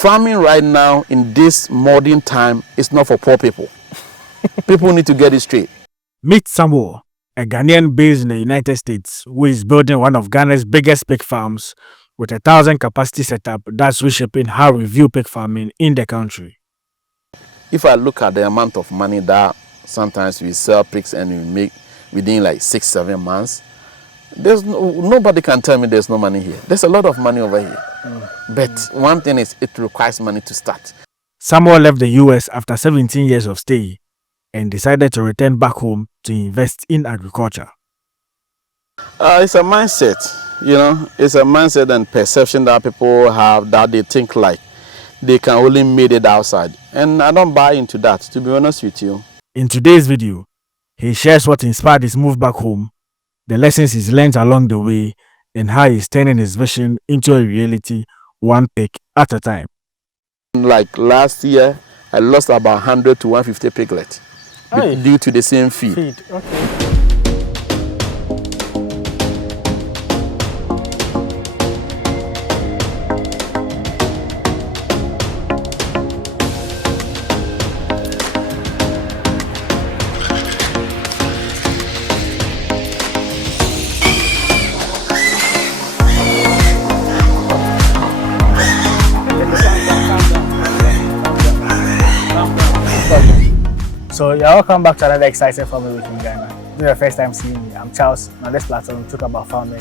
farming right now in this modern time is not for poor people. People need to get it straight. Meet Samuel, a Ghanaian based in the United States who is building one of Ghana's biggest pig farms with 1,000 capacity setup that's reshaping how we view pig farming in the country. If I look at the amount of money that sometimes we sell pigs and we make within like 6-7 months, nobody can tell me there's no money here. There's a lot of money over here. But one thing is, it requires money to start. Samuel left the US after 17 years of stay and decided to return back home to invest in agriculture. It's a mindset, it's a mindset and perception that people have, that they think like they can only make it outside. And I don't buy into that, to be honest with you. In today's video, he shares what inspired his move back home, the lessons he's learned along the way, and how he's turning his vision into a reality, one pig at a time. Like last year, I lost about 100 to 150 piglets due to the same feed. Okay. So you're welcome back to another exciting farming week in Ghana. This is your first time seeing me. I'm Charles. On this platform, we talk about farming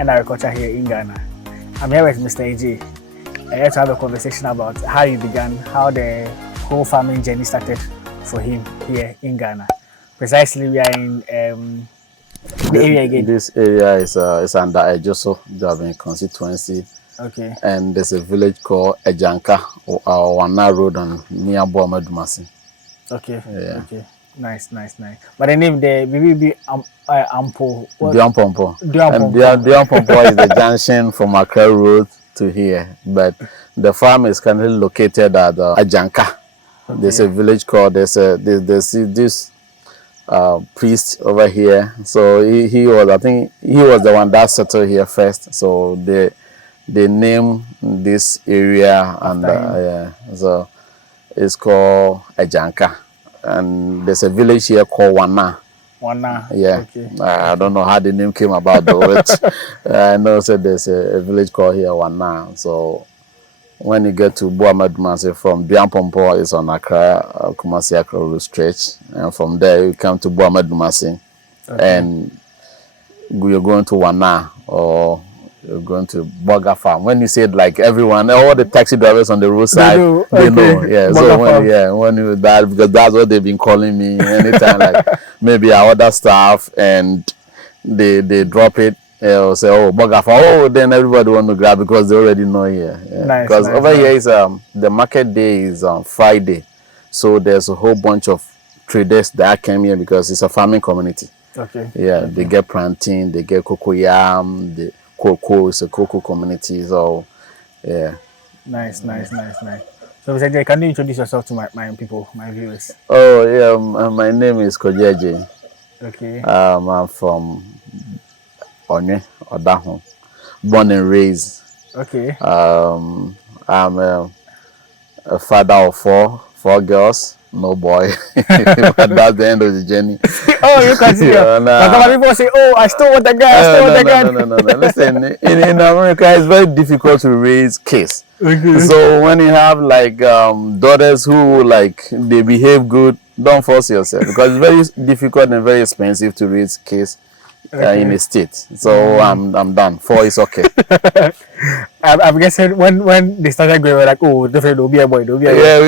and agriculture here in Ghana. I'm here with Mr. AJ. I'm here to have a conversation about how he began, how the whole farming journey started for him here in Ghana. Precisely, we are in the area again. This area is under Ejoso, Jabin constituency. Okay. And there's a village called Ejanka or Wana Road on near Bomadumasi. Okay. Yeah. Okay. Nice. But the name there, maybe Ampo. Diampompo. And Diampompo is the junction from Accra Road to here. But the farm is currently located at Ajanka. Okay. There's a village called there's this priest over here. So he was the one that settled here first. So they named this area and so it's called Ejanka, and there's a village here called Wana. Yeah. Okay. I don't know how the name came about though. I know there's a village called here Wana. So when you get to Boamadumasi from Biampompo, it's on Accra, Kumasi Accra Road stretch, and from there you come to Boamadumasi, and you're going to Wana or you're going to Burger Farm. When you said like everyone, all the taxi drivers on the roadside, they know. Yeah. So when you that, because that's what they've been calling me anytime. Like maybe our other staff and they drop it. Or say, oh, Burger Farm. Oh, then everybody want to grab because they already know here. Yeah. Because over here is the market day is on Friday, so there's a whole bunch of traders that came here because it's a farming community. Okay. Yeah. Okay. They get plantain, they get cocoyam, cocoa is a cocoa community, so yeah. Nice. So Mr. J, can you introduce yourself to my people, my viewers? Oh yeah, my name is Kojeje. Okay. I'm from Onye Odaho, born and raised. Okay. I'm a father of four girls. No boy. But that's the end of the journey. Oh, you can see. But people say, "Oh, I still want the guy." No. Listen, in America, it's very difficult to raise kids. Okay. So when you have like daughters who like they behave good, don't force yourself because it's very difficult and very expensive to raise kids in the state. So I'm done. 4 is okay. I'm guessing when they started going, we're like, oh, definitely don't be a boy. Yeah,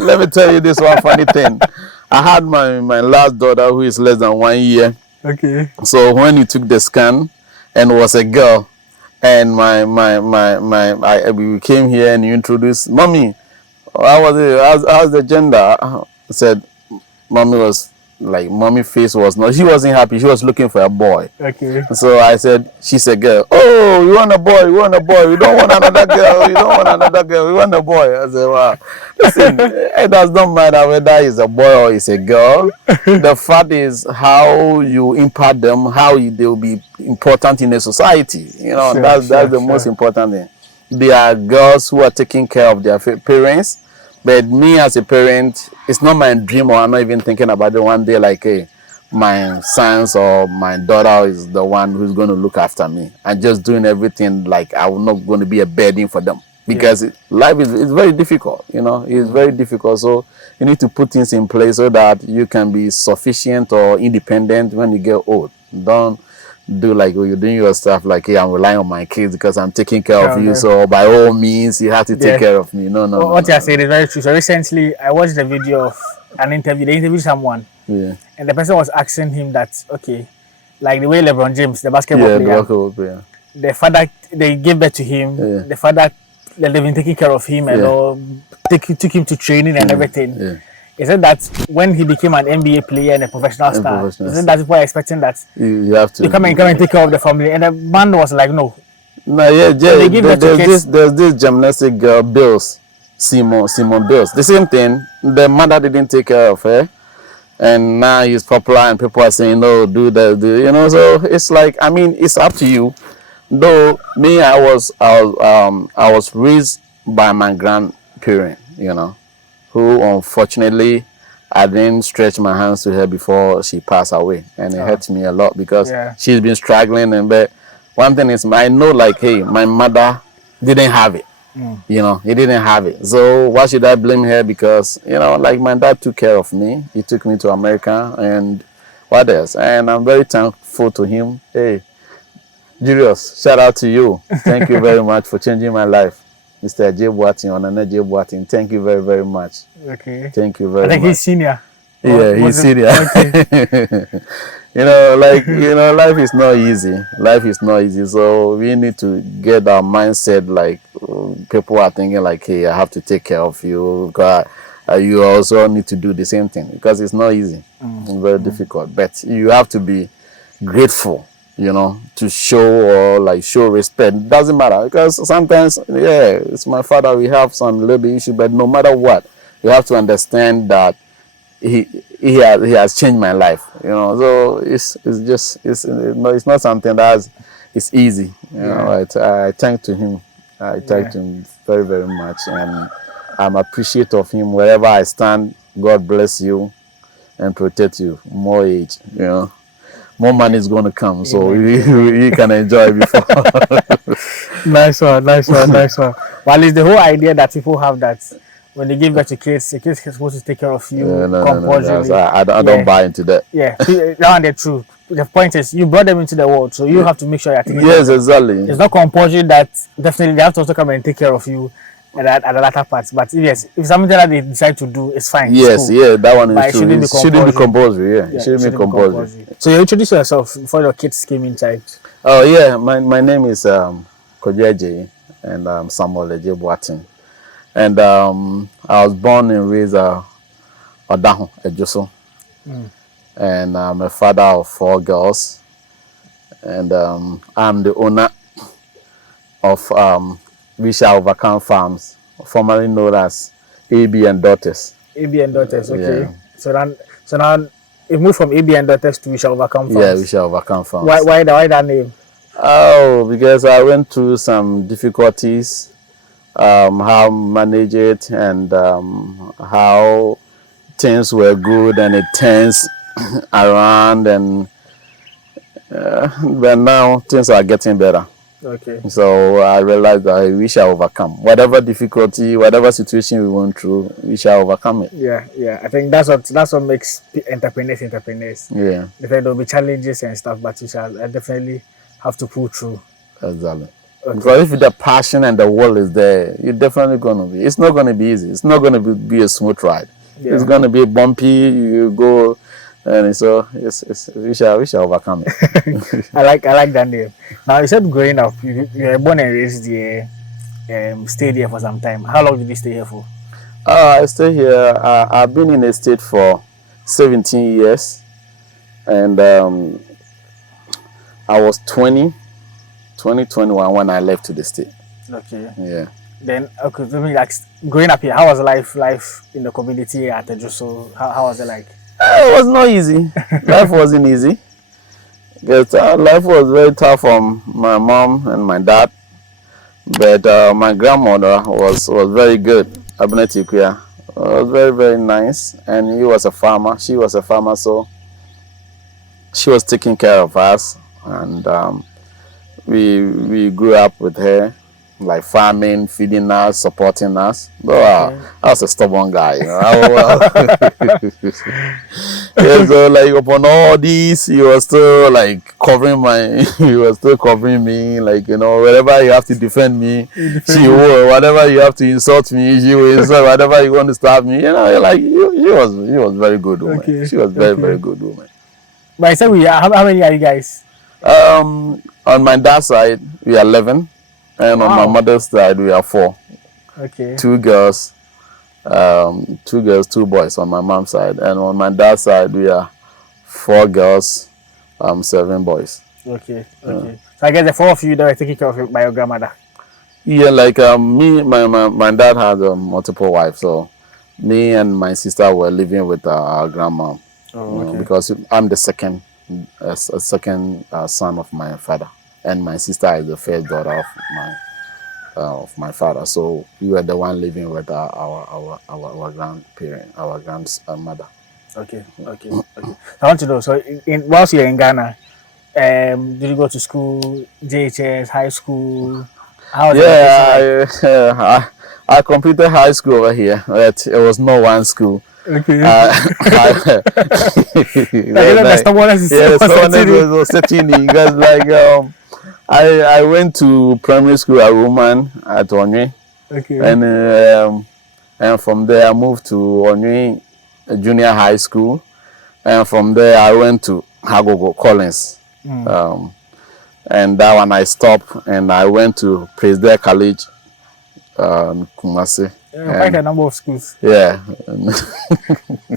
let me tell you this one funny thing. I had my last daughter who is less than 1 year. Okay. So when you took the scan and was a girl, and we came here and you introduced mommy. How's the gender? I said mommy was like mommy face was not, she wasn't happy, she was looking for a boy. Okay. So I said, she's a girl. Oh, you want a boy, we don't want another girl, we want a boy. I said, wow. Listen, it does not matter whether it's a boy or it's a girl. The fact is how you impact them, how they will be important in the society. That's the most important thing. there are girls who are taking care of their parents, but me as a parent, it's not my dream, or I'm not even thinking about it one day like, hey, my sons or my daughter is the one who's going to look after me. I'm just doing everything like I'm not going to be a burden for them, because life is very difficult, you know. It's very difficult. So you need to put things in place so that you can be sufficient or independent when you get old. Don't do like, oh, you're doing your stuff like, hey, I'm relying on my kids because I'm taking care of you, so by all means you have to take care of me. No. What you're saying is very true. So recently I watched a video of an interview. They interviewed someone, and the person was asking him that, okay, like the way LeBron James, the basketball player, the father, they gave birth to him, the father, they've been taking care of him and all, took him to training and everything. He said that when he became an NBA player and a professional star, he said that people are expecting that you have to come and take care of the family. And the man was like, no. So there's this gymnastic girl, Bills, Simone Bills. The same thing. The mother didn't take care of her, and now he's popular, and people are saying, no, do that, you know. So it's like, I mean, it's up to you. Though me, I was raised by my grandparent, you know, who unfortunately I didn't stretch my hands to her before she passed away, and it hurt me a lot because she's been struggling. And but one thing is, I know, like, hey, my mother didn't have it, you know, he didn't have it. So why should I blame her? Because, you know, like, my dad took care of me. He took me to America and what else? And I'm very thankful to him. Hey, Julius, shout out to you. Thank you very much for changing my life. Mr. J. Boating, Onana J. Boating, thank you very, very much. Okay. Thank you very much. I think he's senior. Yeah, he's senior. Okay. You know, like, you know, life is not easy. Life is not easy. So we need to get our mindset, like, people are thinking like, hey, I have to take care of you. God, you also need to do the same thing, because it's not easy. It's very difficult. But you have to be grateful, you know, to show respect. Doesn't matter, because sometimes, it's my father, we have some little bit issue, but no matter what, you have to understand that he has changed my life, you know. So it's not something it's easy, you know. I thank to him. I thank him very, very much, and I'm appreciative of him. Wherever I stand, God bless you and protect you. More age, you know. More money is going to come, so you can enjoy before. Nice one. Well, it's the whole idea that people have that when they give birth to kids, the kids are supposed to take care of you. No. I don't buy into that. Yeah, that one the truth. The point is, you brought them into the world, so you have to make sure you're taking care of them. Exactly. It's not compulsory that definitely they have to also come and take care of you at the latter parts. But if something that they decide to do, it's fine. Yes, cool. that one is true. It shouldn't be compulsory. It shouldn't be compulsory. So you introduce yourself before your kids came inside. Oh yeah, my name is Kojeje, and I'm Samuel Eje Boating. And I was born and raised Odaho, Ejoso. And I'm a father of 4 girls. And I'm the owner of We Shall Overcome Farms, formerly known as AB and Daughters. AB and Daughters, okay. Yeah. So now it moved from AB and Daughters to We Shall Overcome Farms. Yeah, We Shall Overcome Farms. Why that name? Oh, because I went through some difficulties, how to manage it, and how things were good and it turns around, and but now things are getting better. Okay. So I realized that we shall overcome whatever difficulty, whatever situation we went through. We shall overcome it. Yeah. I think that's what makes entrepreneurs. Yeah. There will be challenges and stuff, but you shall definitely have to pull through. Exactly. Okay. Because if the passion and the will is there, you're definitely gonna be. It's not gonna be easy. It's not gonna be a smooth ride. Yeah. It's gonna be bumpy. You go. And so we shall overcome it. I like that name. Now you said growing up, you were born and raised here, stayed here for some time. How long did you stay here for? I stay here. I've been in the state for 17 years, and I was 21 when I left to the state. Okay. Yeah. Then okay, like growing up here, how was life in the community at Ejoso? How was it like? It was not easy. Life wasn't easy. Because life was very tough for my mom and my dad. But my grandmother was very good. Abinati Kuya was very, very nice, and he was a farmer. She was a farmer, so she was taking care of us, and we grew up with her, like farming, feeding us, supporting us. Though I was a stubborn guy, you know. Yeah, so like upon all these, he was still like covering my, he was still covering me, like, you know, wherever you have to defend me, she will. Whatever you have to insult me, she will insult. Whatever you want to stab me, you know, like she was very good woman. Okay. She was very, very good woman. But I said how many are you guys? On my dad's side, we are 11, and on my mother's side, we are 4. Okay. 2 girls, 2 boys on my mom's side, and on my dad's side, we are 4 girls, 7 boys. Okay. Okay. So I guess the 4 of you that were taken care of by your grandmother. Yeah, like me, my dad had multiple wives, so me and my sister were living with our grandma. Oh, okay. Because I'm the second son of my father, and my sister is the first daughter of my father. So we were the one living with our grandparent, our grandmother. Okay. I want to know. So, whilst you're in Ghana, did you go to school, JHS, high school? How was it? I completed high school over here, but it was not one school. Okay. Someone was sitting because like I went to primary school at Roman at Onye. Okay. And from there I moved to Onye Junior High School, and from there I went to Agogo Collins. And that one I stopped and I went to Presbyterian College, Kumasi. Quite a number of schools. Yeah.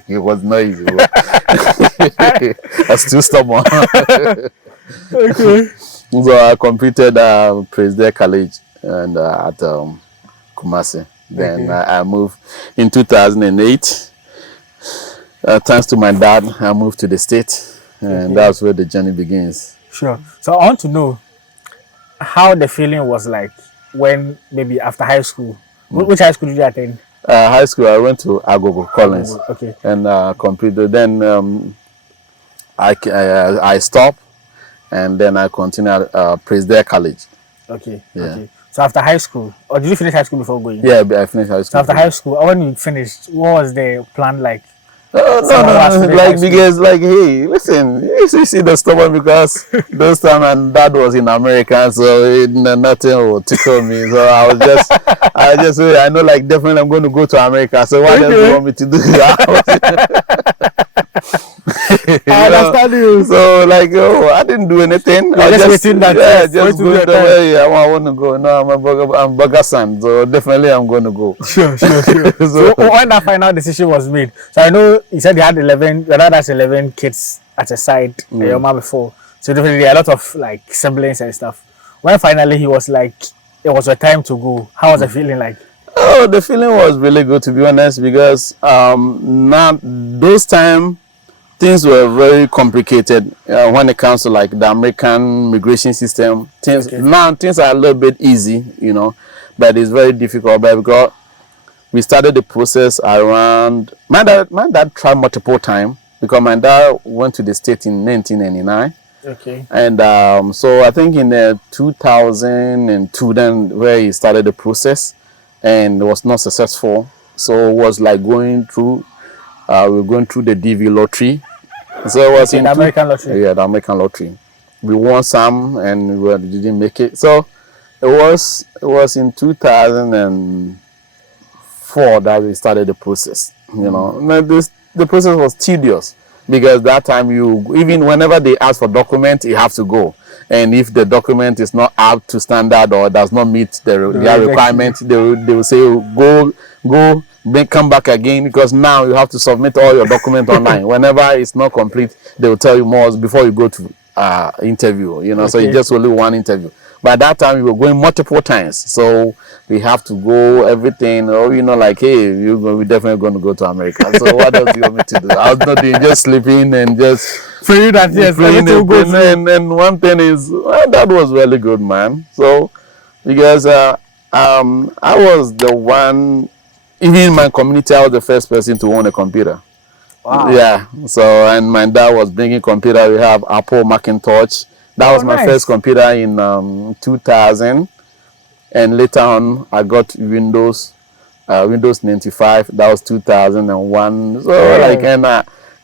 It was not easy. I was too stubborn. Okay. So I completed Presbyterian College and at Kumasi. Then I moved in 2008. Thanks to my dad, I moved to the States, and that's where the journey begins. Sure. So I want to know how the feeling was like when maybe after high school. Which high school did you attend? High school, I went to Agogo Collins. Okay. And completed. Then I stopped, and then I continued Presbyterian College. Okay. Yeah. Okay. So after high school, or did you finish high school before going? Yeah, I finished high school. So after high school, when you finished, what was the plan like? No, like because like, hey, listen, you see the stubborn because those time and dad was in America, so nothing would tickle me. So I know like definitely I'm going to go to America. So what else do you want me to do? I understand you. So like, I didn't do anything. I just go the way I want to go. No, I'm Bagasan, so definitely I'm going to go. Sure. So when that final decision was made, so I know you said you had 11. Your dad has 11 kids at a side. Your mom before, so definitely a lot of like siblings and stuff. When finally he was like, it was your time to go. How was the feeling like? Oh, the feeling was really good, to be honest, because now those time things were very complicated when it comes to like the American migration system. Now things are a little bit easy, you know, but it's very difficult. But because we started the process around, my dad tried multiple times because my dad went to the States in 1999. Okay. And so I think in 2002 then where he started the process, and it was not successful. So it was like going through, we were going through the DV lottery. So it was in the American lottery. Yeah, the American lottery. We won some and we didn't make it. So it was in 2004 that we started the process. You know, the process was tedious because that time even whenever they ask for document, you have to go. And if the document is not up to standard or does not meet their requirements, they will say go. Come back again, because now you have to submit all your documents online. Whenever it's not complete, they will tell you more before you go to interview. You know, so it's just only one interview. By that time, we were going multiple times, so we have to go everything. Or you know, like, hey, we're definitely going to go to America. So what else do you want me to do? I was not doing just sleeping and just praying that yes, everything will go. And one thing is, that was really good, man. So because I was the one, even in my community, I was the first person to own a computer. Wow. Yeah. So, and my dad was bringing computer. We have Apple Macintosh. That was my first computer in 2000. And later on, I got Windows 95. That was 2001. So, like,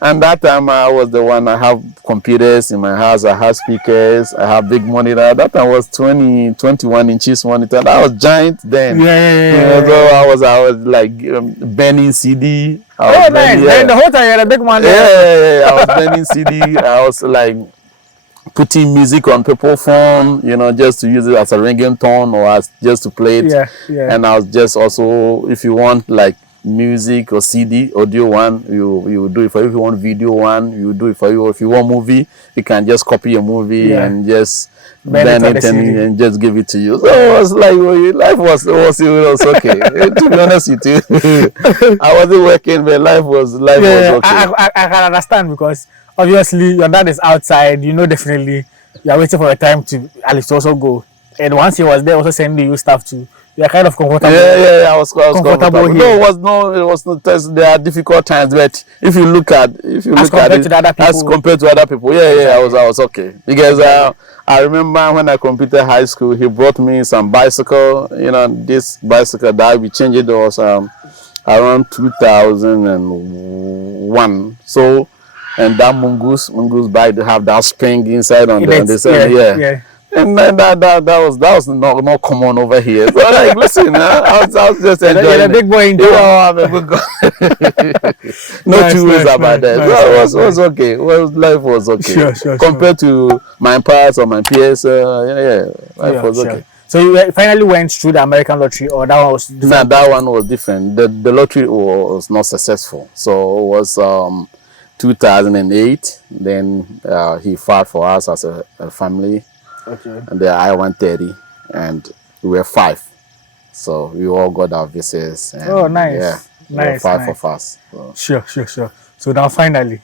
and that time I was the one. I have computers in my house. I have speakers. I have big monitor. That time was 21 inches monitor. That was giant then. So I was like burning CD. Nice. And the whole time you had a big monitor. I was burning CD. I was like putting music on people's phone, just to use it as a ringing tone or as just to play it. And I was just also, if you want like music or CD, audio one, you do it for you. If you want video one, you do it for you. If you want movie, you can just copy a movie and just burn it and just give it to you. So it was like, life was okay. To be honest with you, I wasn't working, but life was okay. I can understand, because obviously your dad is outside, definitely you are waiting for a time to at least also go. And once he was there also sending you stuff too, you're kind of comfortable. I was comfortable here. No, it was no test. There are difficult times, but if you look at it as compared to other people, I was okay. Because I remember when I completed high school, he brought me some bicycle. This bicycle that we changed, it was around 2001. So, and that mongoose bike, they have that spring inside on the And that was not common over here. So like, listen, I was just enjoying. You're a big boy in town. I'm a big boy. No two ways about that. So it was okay. Life was okay. Sure. Compared to my past or my peers, life was okay. So you finally went through the American lottery, or that one was different? No, that one was different. The lottery was not successful. So it was 2008. Then he filed for us as a family. Okay. And the I-130, and we were 5, so we all got our visas. And nice. Nice. 5 of us. So. Sure. So now finally,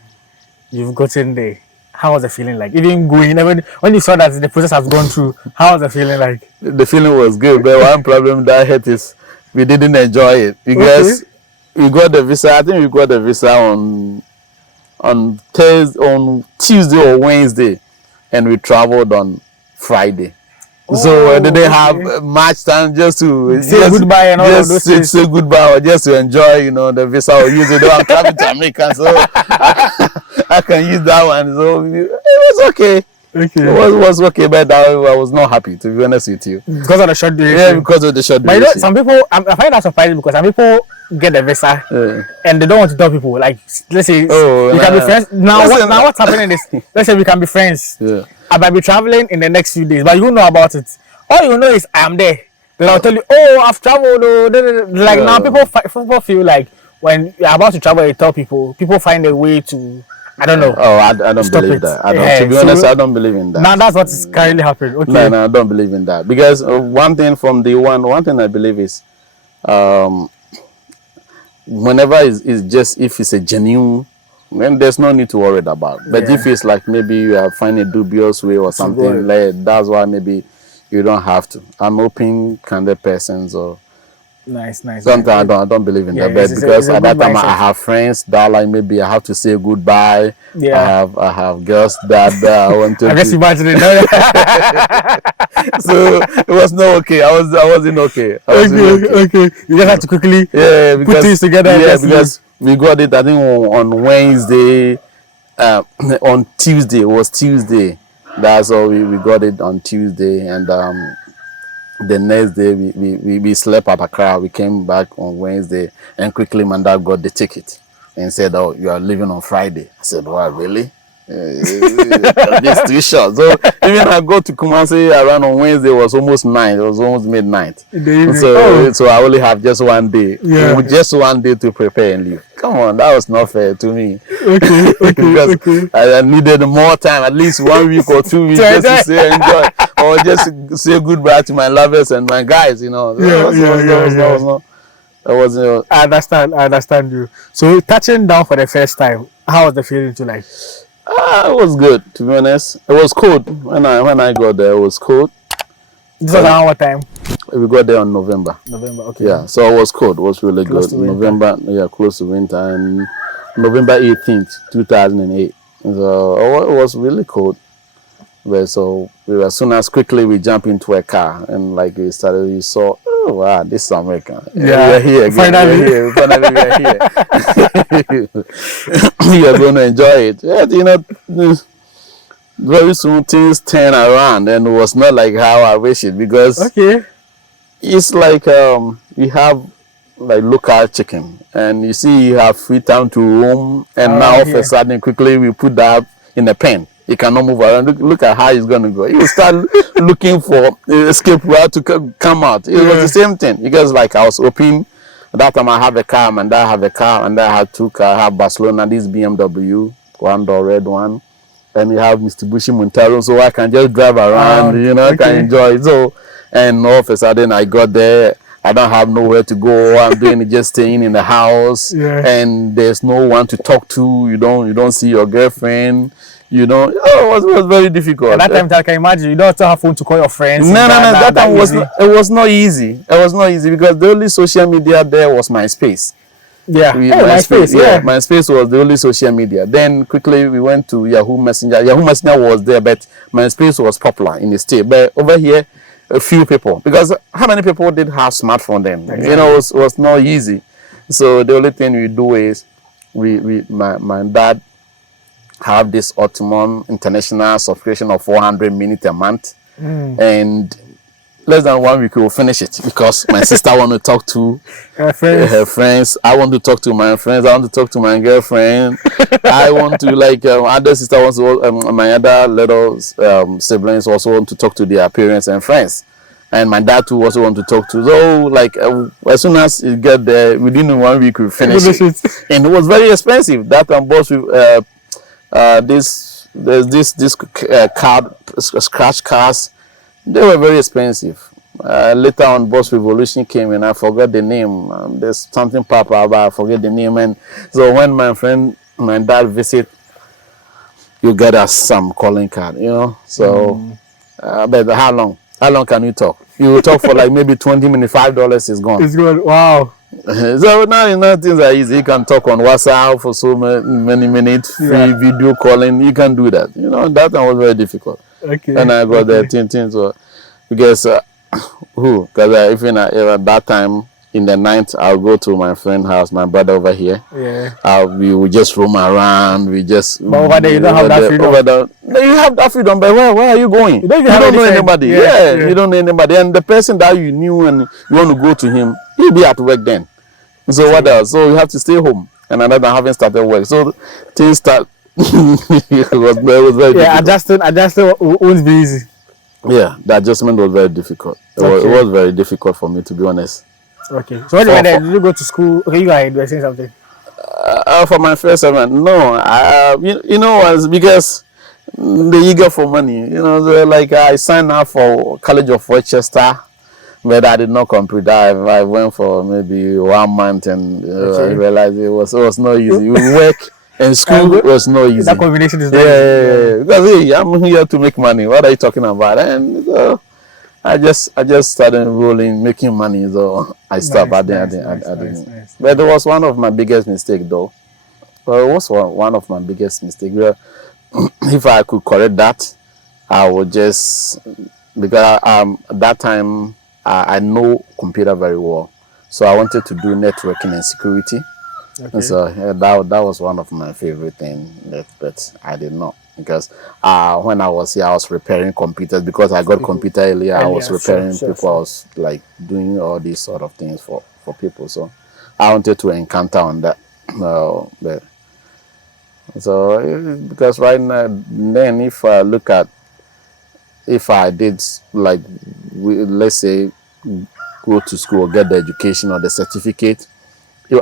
you've gotten there. How was the feeling like? Even going, when you saw that the process has gone through, how was the feeling like? The feeling was good, but one problem that hit is we didn't enjoy it, because we got the visa. I think we got the visa on Tuesday or Wednesday, and we traveled on Friday. So they didn't have much time just to say goodbye and all of those things. Say goodbye, or just to enjoy, the visa or use it. I'm traveling to America, so I can use that one. So it was okay. It was okay, but I was not happy, to be honest with you. Because of the short duration. Yeah, because of the short duration. But some people, I find that surprising, because some people get the visa and they don't want to tell people. Like, let's say we can be friends. Now what's happening is, let's say we can be friends. I might be traveling in the next few days, but you know about it. All you know is I'm there. Then I'll tell you, I've traveled. Like now, people feel like when you're about to travel, you tell people find a way to, I don't know. I don't believe that. To be honest, I don't believe in that. Now that's what is currently happening. Okay. No, I don't believe in that, because one thing I believe is, whenever is just if it's a genuine, then there's no need to worry about. But if it's like maybe you are finding a dubious way or something, like that's why maybe you don't have to. I'm open kind of person, so nice. Sometimes I don't believe in that, but because at that time I have friends that like maybe I have to say goodbye. I have girls that I want to. I guess imagine it. So it was not okay. I wasn't okay. Okay. You just have to quickly put things together. Because we got it, I think, on Wednesday. On Tuesday, it was Tuesday. That's all we got it on Tuesday, and the next day we slept at Accra. We came back on Wednesday, and quickly my dad got the ticket and said, "Oh, you are leaving on Friday." I said, "Wow, really?" It's too short. So even I go to Kumasi around on Wednesday, it was almost 9. It was almost midnight. So I only have just one day. Just one day to prepare and leave. Come on, that was not fair to me. Because I needed more time, at least 1 week or 2 weeks, just to say enjoy, or just say goodbye to my lovers and my guys. I understand you. So touching down for the first time, how was the feeling to like? It was good, to be honest. It was cold when I got there. It was cold. This was around what time? We got there on November. November, okay. Yeah, so it was cold. It was really Close good. to winter. November, yeah, close to winter, and November 18th, 2008. So it was really cold. But so as soon as quickly we jump into a car and like we started, we saw, oh wow, this is America. Yeah, we're here again. finally. We're here. Finally, we're here. You're going to enjoy it. Yeah, you know, very soon things turn around, and it was not like how I wish it, because it's like we have like local chicken, and you see you have free time to roam, and now all of a sudden quickly we put that in a pen. He cannot move around. Look at how he's going to go. He will start looking for escape route to come out. It was the same thing, because like I was hoping that time I have a car, and I have a car, and I had two cars. I have Barcelona, this BMW, one door red one, and we have Mitsubishi Montero, so I can just drive around, you know, I can enjoy it. So, and all of a sudden I got there. I don't have nowhere to go. I'm doing it, just staying in the house, and there's no one to talk to. You don't see your girlfriend. You know, it was very difficult. At that time, I can imagine you don't also have phone to call your friends. No. That time it was not easy. It was not easy, because the only social media there was MySpace. Yeah, MySpace. Yeah, MySpace was the only social media. Then quickly we went to Yahoo Messenger. Yahoo Messenger was there, but MySpace was popular in the state. But over here, a few people, because how many people did have smartphone then? Exactly. You know, it was not easy. So the only thing we do is my dad have this optimum international subscription of 400 minutes a month, and less than 1 week we will finish it, because my sister want to talk to her friends. I want to talk to my friends. I want to talk to my girlfriend. I want to other sister wants to, my other little siblings also want to talk to their parents and friends, and my dad too also want to talk to. So as soon as you get there, within 1 week we finish it. And it was very expensive. That boss with this card, scratch cards, they were very expensive. Later on, Boss Revolution came and I forgot the name. There's something Papa, but I forget the name. And so when my dad visit, you get us some calling card, you know. So, but how long? How long can you talk? You will talk for like maybe 20 minutes, $5 is gone. It's gone. Wow. So now things are easy. You can talk on WhatsApp for so many minutes, free video calling. You can do that. You know, that time was very difficult. Okay. And I got the thing. So because if at that time in the night, I'll go to my friend's house, my brother over here. Yeah. We will just roam around. We just. But over there, you don't have that freedom. No, you have that freedom, but where are you going? You don't know anybody. You don't know anybody. And the person that you knew and you want to go to him, he'll be at work then. So what else? So you have to stay home. And another haven't started work. So things start. it was very difficult. Adjusting won't be easy. Yeah, the adjustment was very difficult. It was very difficult for me, to be honest. Okay. So when did you go to school? Okay, you were saying something. For my first semester, no. You know, because they eager for money. You know, I signed up for College of Rochester, but I did not complete. I went for maybe 1 month, and I realized it was not easy. Work and school was not easy. That combination is because I'm here to make money. What are you talking about? And I just started rolling, making money. So I stopped. I didn't. Nice. But it was one of my biggest mistakes, though. Well, it was one of my biggest mistakes. If I could correct that, I would just, because that time I know computer very well, so I wanted to do networking and security. Okay. And so that was one of my favorite things, but I did not, because when I was here I was repairing computers, because I got computer earlier. I was repairing people. I was like doing all these sort of things for people, so I wanted to encounter on that. But so because right now, then if I look at, if I did let's say go to school, get the education or the certificate,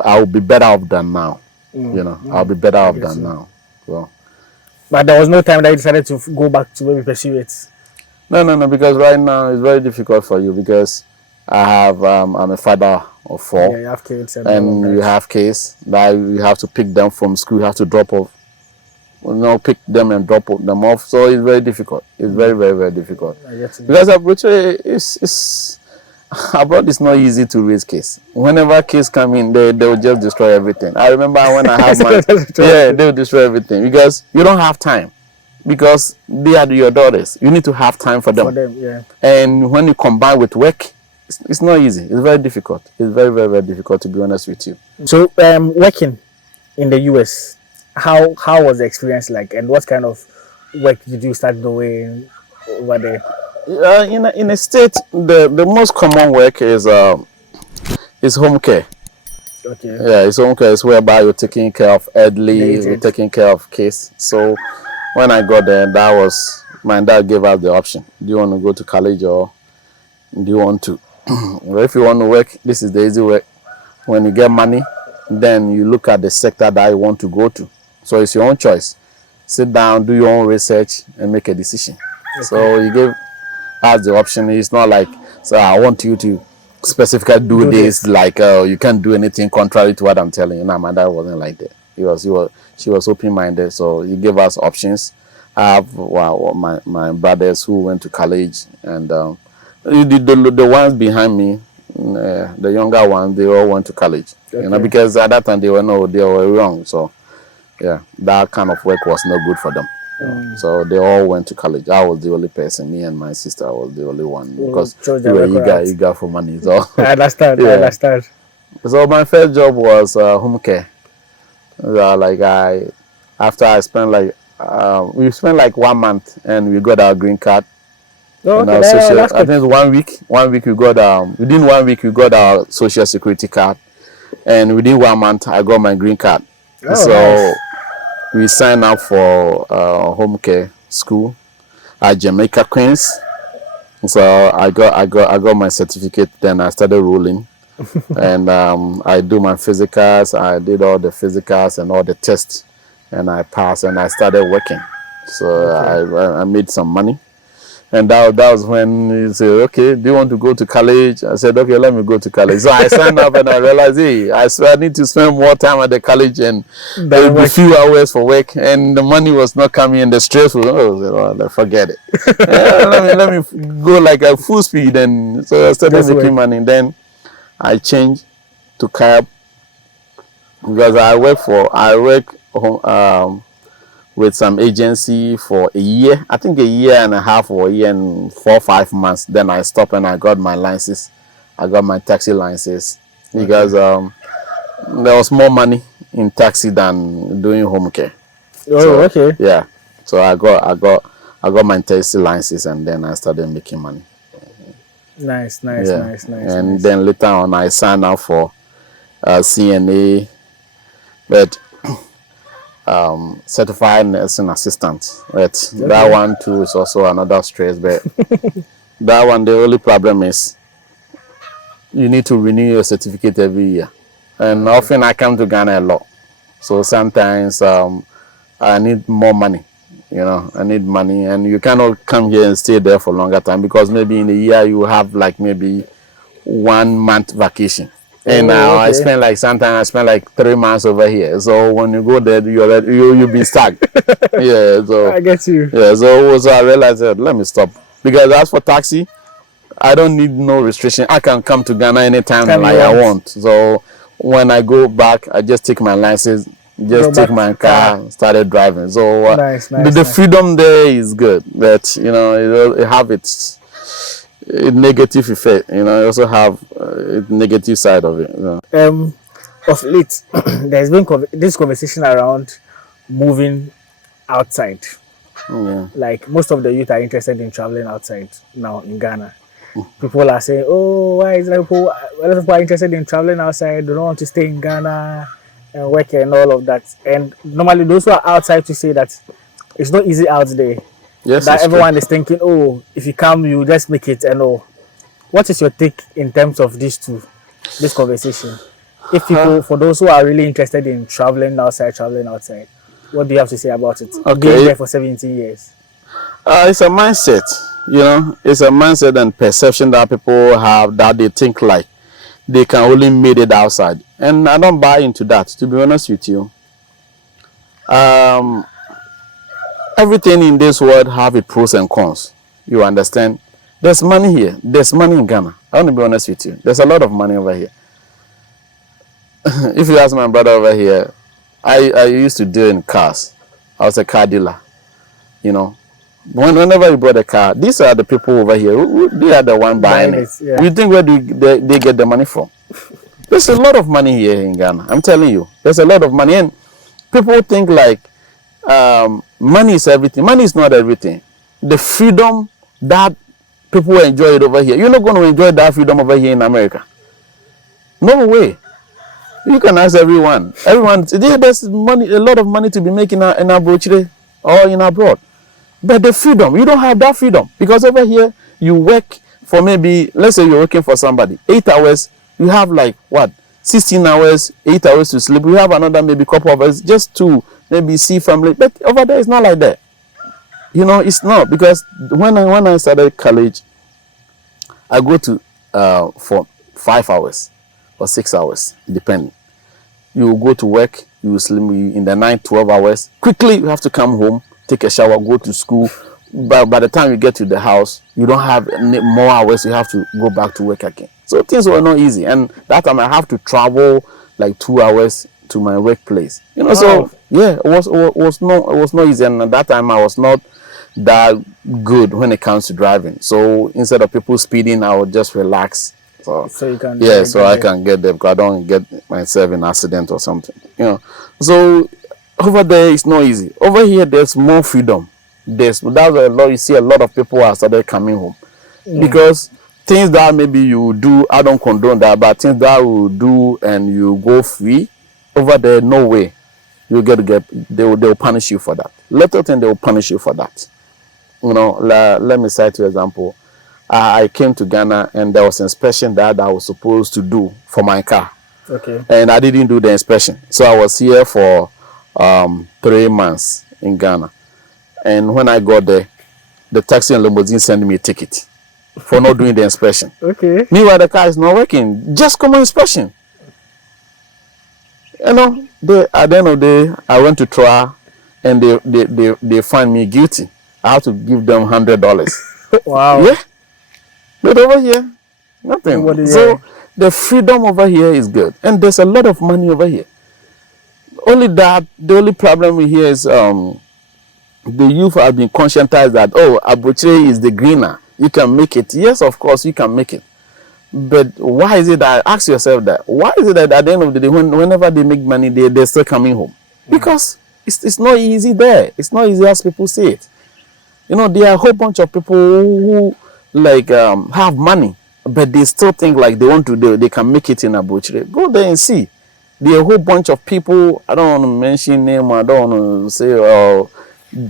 I will be better off than now. You know, I'll be better off than now. So, but there was no time that you decided to go back to maybe pursue it. No, because right now it's very difficult for you, because I'm a father of 4. Yeah, you have kids, and you have kids that you have to pick them from school. You have to drop off. Pick them and drop them off. So it's very difficult. It's very, very, very difficult. Because abroad it's not easy to raise kids. Whenever kids come in, they will just destroy everything. I remember when I have my they will destroy everything because you don't have time. Because they are your daughters, you need to have time for them. Yeah. And when you combine with work, it's not easy. It's very difficult. It's very, very, very difficult, to be honest with you. So, working in the US, how was the experience like, and what kind of work did you start doing over there? In a state, the most common work is home care. Okay. Yeah, it's home care. It's whereby you're taking care of elderly, you're taking care of kids. So when I got there, that was my dad gave us the option. Do you want to go to college or do you want to? Well, if you want to work, this is the easy work. When you get money, then you look at the sector that you want to go to. So it's your own choice. Sit down, do your own research, and make a decision. Okay. So you gave us the option. It's not like, so I want you to specifically do this. Like you can't do anything contrary to what I'm telling you. No, my dad wasn't like that. She was open-minded. So he gave us options. I have my brothers who went to college, and the ones behind me, the younger ones, they all went to college. Okay. You know, because at that time they were young. So yeah, that kind of work was not good for them. So they all went to college. I was the only person. Me and my sister was the only one because we were eager for money. So I understand. Yeah. I understand. So my first job was home care. After I spent we spent like 1 month and we got our green card. Oh, okay. I think 1 week. 1 week we got within 1 week we got our social security card, and within 1 month I got my green card. Oh, so nice. We signed up for home care school at Jamaica, Queens. So I got my certificate. Then I started rolling, and I do my physicals. I did all the physicals and all the tests, and I passed. And I started working. So okay. I made some money, and that was when he said, "Okay, do you want to go to college?" I said, "Okay, let me go to college." So I signed up, and I realized, hey, I need to spend more time at the college, and there will be few hours for work, and the money was not coming, and the stress was, forget it. let me go like a full speed, and so I started making money. Then I changed to cab because I work with some agency for a year. I think a year and a half or a year and 4 or 5 months. Then I stopped and I got my license. I got my taxi license because there was more money in taxi than doing home care. Oh, so, okay. Yeah. So I got my taxi license, and then I started making money. Nice. And then later on I signed up for CNA, but certified nursing assistant. But that one too is also another stress. But that one, the only problem is you need to renew your certificate every year, and often I come to Ghana a lot, so sometimes I need more money. You know, I need money, and you cannot come here and stay there for longer time because maybe in a year you have like maybe 1 month vacation. And I sometimes I spend like 3 months over here. So when you go there, you'll be stuck. Yeah, so I get you. Yeah, so I realized that let me stop, because as for taxi, I don't need no restriction. I can come to Ghana anytime I want. So when I go back, I just take my license, take my car, started driving. So the freedom there is good, but you know it have its negative effect. You know, I also have a negative side of it. You know. Of late, there's been this conversation around moving outside. Yeah. Like most of the youth are interested in traveling outside now in Ghana. People are saying, "Oh, why is people? A lot of people are interested in traveling outside. They don't want to stay in Ghana and work and all of that." And normally, those who are outside to say that it's not easy out there. Yes, that everyone is thinking, oh, if you come, you just make it and all. What is your take in terms of this conversation? If people, for those who are really interested in traveling outside, what do you have to say about it? Okay. Being there for 17 years. It's a mindset, you know. It's a mindset and perception that people have, that they think like they can only make it outside. And I don't buy into that, to be honest with you. Everything in this world have its pros and cons. You understand? There's money here. There's money in Ghana. I want to be honest with you. There's a lot of money over here. If you ask my brother over here, I used to deal in cars. I was a car dealer. You know, whenever you bought a car, these are the people over here. They are the one buying it. Yeah. You think where do they get the money from? There's a lot of money here in Ghana. I'm telling you, there's a lot of money, and people think like money is everything. Money is not everything. The freedom that people enjoy it over here, you're not going to enjoy that freedom over here in America. No way. You can ask everyone. There's money, a lot of money to be making in Abuja or in abroad. But the freedom, you don't have that freedom. Because over here, you work for maybe, let's say you're working for somebody, 8 hours, you have like, what, 16 hours, 8 hours to sleep. You have another maybe couple of hours just to maybe see family. But over there, it's not like that. You know, it's not. Because when I started college, I go to for 5 hours or 6 hours, depending. You go to work, you sleep in the night 12 hours. Quickly, you have to come home, take a shower, go to school. But by the time you get to the house, you don't have any more hours. You have to go back to work again. So things were not easy. And that time I have to travel like 2 hours to my workplace. You know, wow. So yeah, it was not easy. And at that time I was not that good when it comes to driving. So instead of people speeding, I would just relax. So you can I can get there because I don't get myself in an accident or something. You know. So over there it's not easy. Over here there's more freedom. That's a lot. You see a lot of people are started coming home because things that maybe you do, I don't condone that, but things that you do and you go free over there, no way you they'll punish you for that. Little thing they will punish you for that. You know, let me cite an example. I came to Ghana and there was an inspection that I was supposed to do for my car. Okay. And I didn't do the inspection, so I was here for 3 months in Ghana. And when I got there, the taxi and limousine sent me a ticket for not doing the inspection. Okay. Meanwhile, the car is not working. Just common inspection. You know, at the end of the day, I went to trial, and they find me guilty. I have to give them $100. Wow. Yeah. But over here, nothing. So the freedom over here is good, and there's a lot of money over here. The only problem here is the youth have been conscientized that, oh, Abuja is the greener. You can make it. Yes, of course, you can make it. But why is it that, ask yourself that, why is it that at the end of the day, whenever they make money, they're still coming home? Because it's not easy there. It's not easy as people say it. You know, there are a whole bunch of people who like have money, but they still think like they can make it in Abuja. Go there and see. There are a whole bunch of people, I don't want to mention name, I don't want to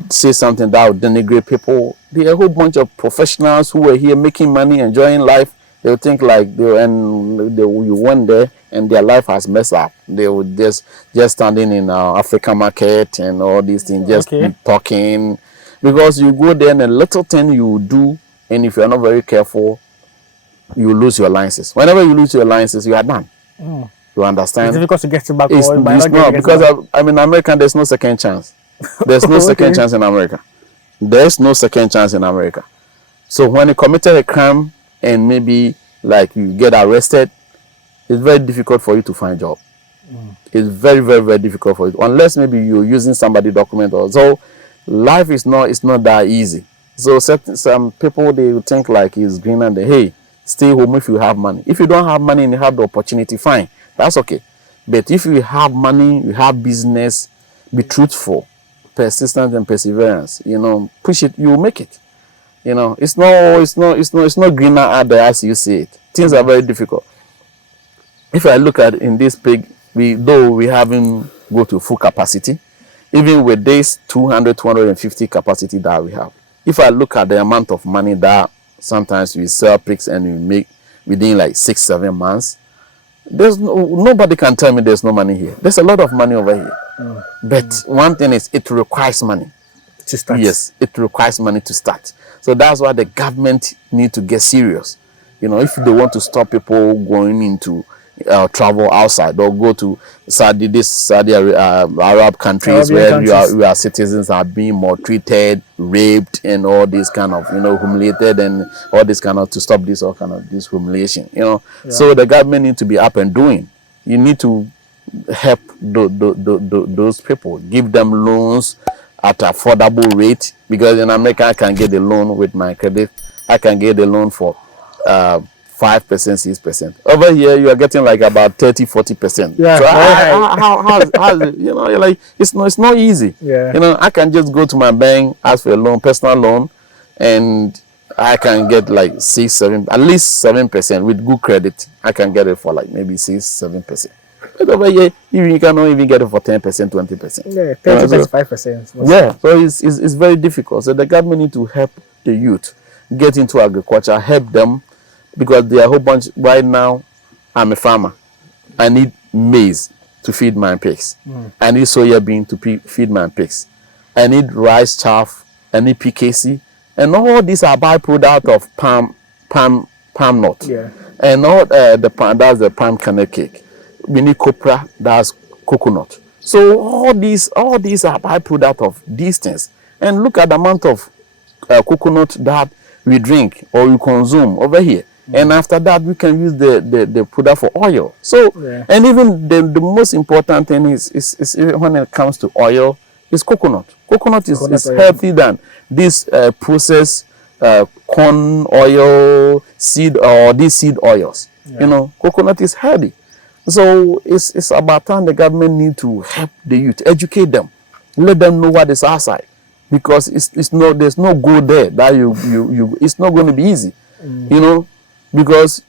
say something that would denigrate people. There are a whole bunch of professionals who are here making money, enjoying life. They'll think like you went there and their life has messed up. They would just standing in African market and all these things, just talking. Because you go there and a little thing you do, and if you're not very careful, you lose your license. Whenever you lose your license, you are done. You understand? It's difficult to get it back. It's not because I'm in America. There's no second chance. There's no second chance in America. There's no second chance in America. So when you committed a crime and maybe like you get arrested, it's very difficult for you to find a job. It's very, very, very difficult for you, unless maybe you're using somebody's document or so. Life is not that easy. So some people, they think like it's green and hey, stay home if you have money. If you don't have money and you have the opportunity, fine, that's okay. But if you have money, you have business, be truthful, persistence and perseverance. You know, push it, you will make it. You know, it's not greener out there as you see it. Things are very difficult. If I look at in this pig, though we haven't go to full capacity, even with this 250 capacity that we have. If I look at the amount of money that sometimes we sell pigs and we make within like 6-7 months, nobody can tell me there's no money here. There's a lot of money over here. But one thing is, it requires money to start. Yes, it requires money to start. So that's why the government need to get serious. You know, if they want to stop people going into travel outside or go to Saudi Arab countries Arabian where countries. our citizens are being maltreated, raped, and all this kind of, humiliated, and all this kind of, to stop this all kind of this humiliation, Yeah. So the government need to be up and doing. You need to help those people, give them loans at affordable rate, because in America I can get a loan with my credit. I can get a loan for 5%, 6%. Over here you are getting like about 30-40%. Yeah, so how's it, you're like, it's not easy. Yeah. I can just go to my bank, ask for a loan, personal loan, and I can get like 6-7, at least 7% with good credit. I can get it for like maybe 6-7%. But over here, you cannot even get it for 10%, 20%. Yeah, 30-35%. Yeah, so it's very difficult. So the government need to help the youth get into agriculture, help them, because there are a whole bunch. Right now, I'm a farmer. I need maize to feed my pigs. I need soya bean to feed my pigs. I need rice chaff. I need PKC, and all these are byproduct of palm nut. Yeah. And all that's the palm kernel cake. We need copra, that's coconut. So all these are byproduct of these things. And look at the amount of coconut that we drink or we consume over here. And after that, we can use the product for oil. So, Yeah. and even the most important thing is when it comes to oil, is coconut. Coconut is oil. healthy than this processed corn oil, seed, or these seed oils. Yeah. Coconut is healthy. So it's about time the government need to help the youth, educate them, let them know what is outside, because there's no gold there that you it's not going to be easy, because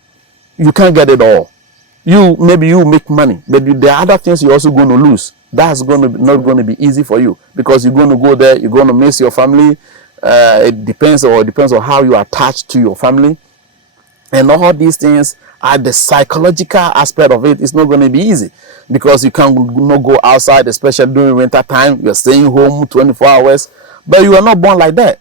you can't get it all. Maybe you make money, but there are other things you're also going to lose. That's not going to be easy for you, because you're going to go there, you're going to miss your family. It depends on how you are attached to your family. And all these things are the psychological aspect of it. It's not going to be easy, because you can't not go outside, especially during winter time. You're staying home 24 hours, but you are not born like that.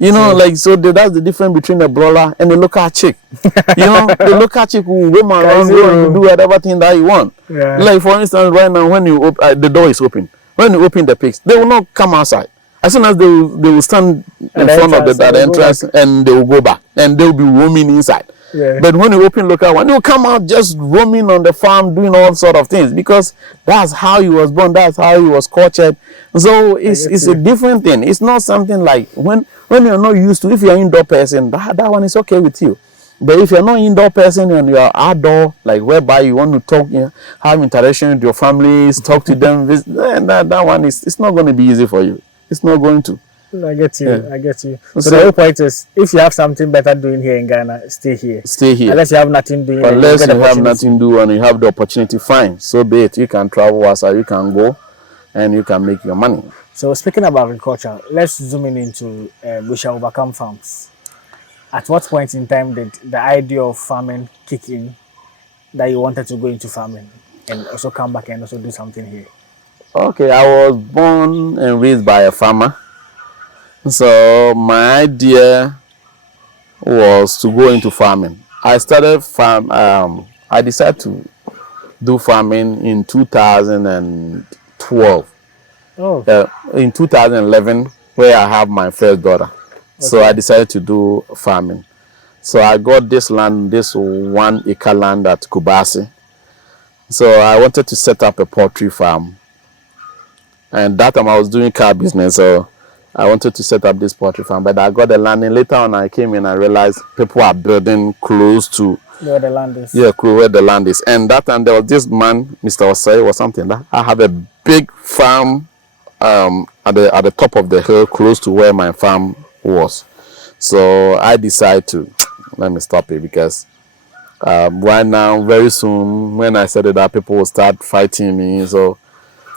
So that's the difference between a broiler and a local chick. The local chick will roam around, do whatever thing that you want. Yeah. Like for instance, right now when you the door is open, when you open the pigs, they will not come outside. As soon as they will stand in front of the entrance, and they will go back, and they will be roaming inside. Yeah. But when you open local one, you come out just roaming on the farm, doing all sort of things, because that's how he was born, that's how he was cultured. So it's a different thing. It's not something like when you're not used to. If you're an indoor person, that one is okay with you. But if you're not an indoor person and you're outdoor, like whereby you want to talk, have interaction with your families, talk to them, then that one it's not going to be easy for you. It's not going to. I get you. Yeah. I get you. So the whole point is, if you have something better doing here in Ghana, stay here. Stay here. Unless you have nothing doing. Unless you have nothing to do and you have the opportunity, fine. So be it. You can travel outside, you can go, and you can make your money. So speaking about agriculture, let's zoom into we shall overcome farms. At what point in time did the idea of farming kick in, that you wanted to go into farming and also come back and also do something here? Okay, I was born and raised by a farmer. So my idea was to go into farming. I decided to do farming in 2012. In 2011, where I have my first daughter. Okay. So I decided to do farming. So I got this land, this 1 acre land at Kubasi. So I wanted to set up a poultry farm. And that time I was doing car business, so I wanted to set up this poultry farm. But I got the land, and later on I came in and realized people are building close to where the land is. Yeah, where the land is. And that time there was this man, Mr. Osei or something. That I have a big farm at the top of the hill, close to where my farm was. So I decided to let me stop it, because right now, very soon, when I set it up, people will start fighting me. So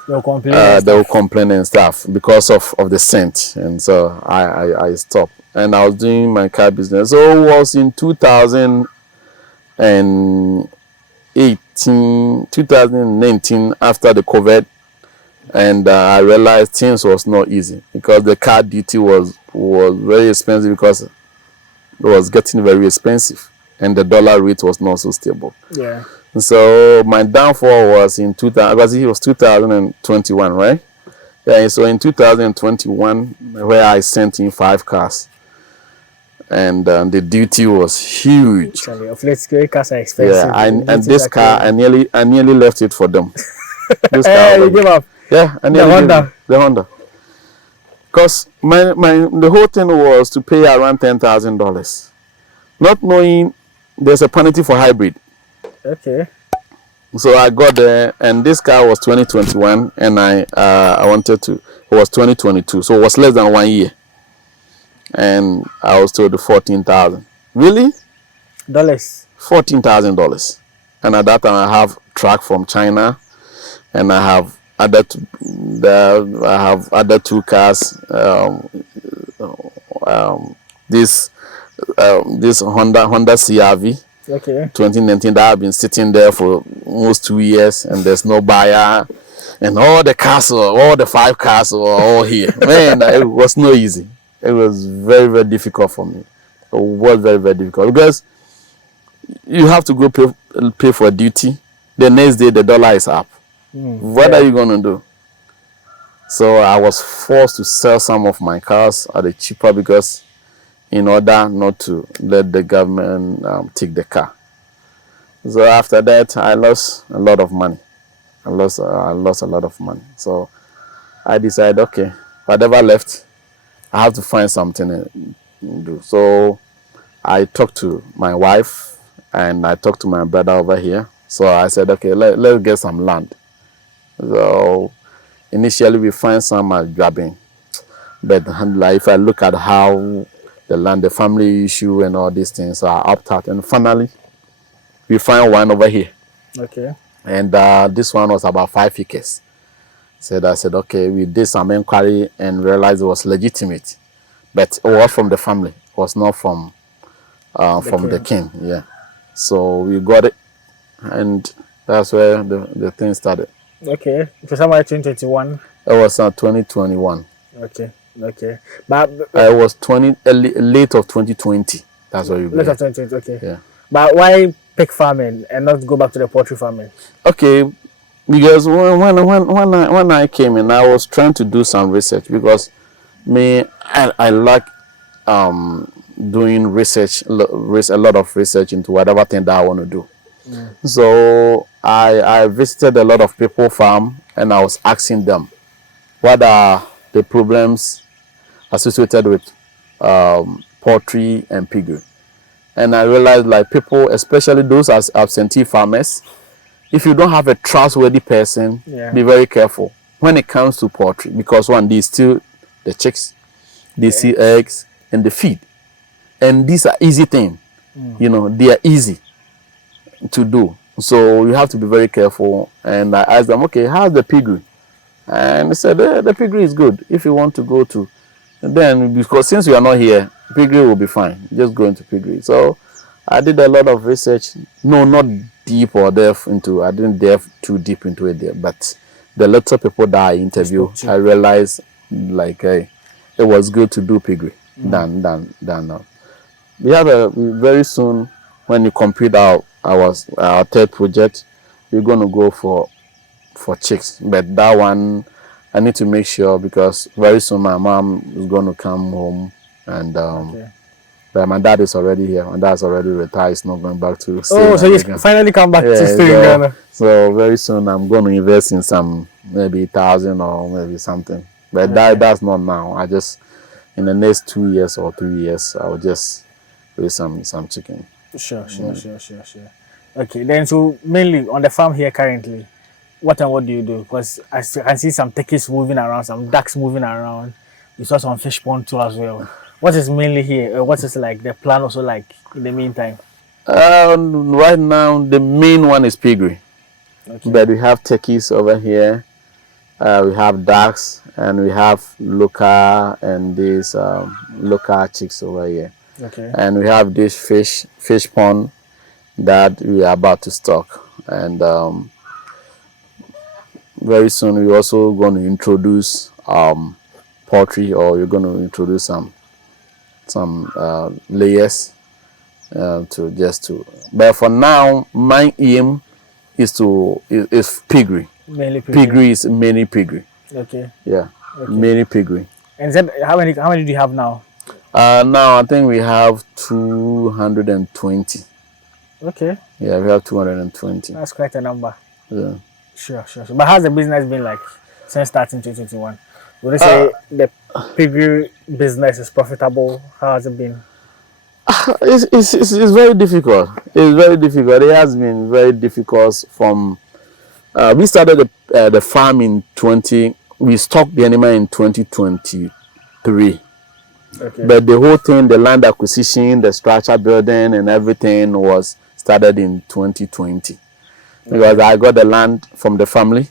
they will complain and stuff because of the scent. And so I stopped. And I was doing my car business. So it was in 2019, after the COVID. And I realized things was not easy, because the car duty was very expensive, because it was getting very expensive, and the dollar rate was not so stable. Yeah. So my downfall was in 2000, because it was 2021, right? Yeah, so in 2021, where I sent in 5 cars, and the duty was huge. Actually, of late, cars are Yeah, expensive. and this car, I nearly left it for them. This car, Hey, you give up. yeah, I nearly gave it, the Honda. Because the whole thing was to pay around $10,000, not knowing there's a penalty for hybrid. Okay. So I got there, and this car was 2021, and I wanted to. It was 2022, so it was less than 1 year, and I was told the 14,000. Really? Dollars. $14,000, and at that time I have truck from China, and I have other two cars. This Honda CRV. Okay. 2019 that have been sitting there for almost 2 years, and there's no buyer, and all the 5 cars were all here. Man, it was not easy. It was very, very difficult for me. It was very, very difficult because you have to go pay for a duty. The next day the dollar is up. What are you going to do? So I was forced to sell some of my cars at a cheaper, because in order not to let the government take the car. So after that, I lost a lot of money. I lost a lot of money. So I decided, okay, whatever left, I have to find something to do. So I talked to my wife, and I talked to my brother over here. So I said, okay, let's get some land. So initially we find some grabbing, but like, if I look at how the land, the family issue and all these things, so I opt out, and finally we find one over here. Okay. And this one was about 5 acres. I said, okay, we did some inquiry and realized it was legitimate, but it was from the family, it was not from the king. Yeah. So we got it, and that's where the thing started. Okay. For somewhere 2021. It was 2021. Okay. Okay. But it was late of 2020. That's what you got. Late of 2020. Okay. Yeah. But why pig farming and not go back to the poultry farming? Okay, because when I came in, I was trying to do some research, because I like doing research, a lot of research into whatever thing that I want to do. So I visited a lot of people farm, and I was asking them what are the problems associated with poultry and piggery. And I realized, like, people, especially those as absentee farmers, if you don't have a trustworthy person, be very careful when it comes to poultry, because one, they steal the chicks, they see eggs, and the feed. And these are easy things. They are easy to do. So you have to be very careful. And I asked them, okay, how's the piggery? And they said, the piggery is good. If you want to go to, then, because since you are not here, piggery will be fine. Just go into piggery. So I did a lot of research. No, not deep or depth into. I didn't delve too deep into it there. But the little people that I interviewed, I realized, like, it was good to do piggery than we have very soon, when you complete our third project, we're going to go for chicks. But that one, I need to make sure, because very soon my mom is going to come home, and but my dad is already here. My dad's already retired. He's not going back to stay. Oh, so he's finally come back to stay in Ghana. So very soon I'm going to invest in some, maybe 1,000 or maybe something. But that's not now. I just, in the next 2 years or 3 years, I will just raise some chicken. Sure. Okay, then, so mainly on the farm here currently, what do you do? Because I can see some turkeys moving around, some ducks moving around. You saw some fish pond too as well. What is mainly here? What is like the plan also, like, in the meantime? Right now, the main one is piggery. Okay. But we have turkeys over here. We have ducks, and we have local and these local chicks over here. Okay. And we have this fish pond that we are about to stock. And very soon we're also going to introduce poultry, or we're going to introduce some layers but for now, my aim is piggery. Mainly piggery. Piggery is mainly piggery. Okay. Yeah, mainly piggery. And then how many do you have now? Now I think we have 220. Okay. Yeah, we have 220. That's quite a number. Yeah. Sure. But how's the business been like since starting 2021? Would you say the piggery business is profitable? How has it been? It's very difficult. It's very difficult. It has been very difficult from. We started the farm in 20. We stocked the animal in 2023. Okay. But the whole thing, the land acquisition, the structure building, and everything was started in 2020. Because I got the land from the family,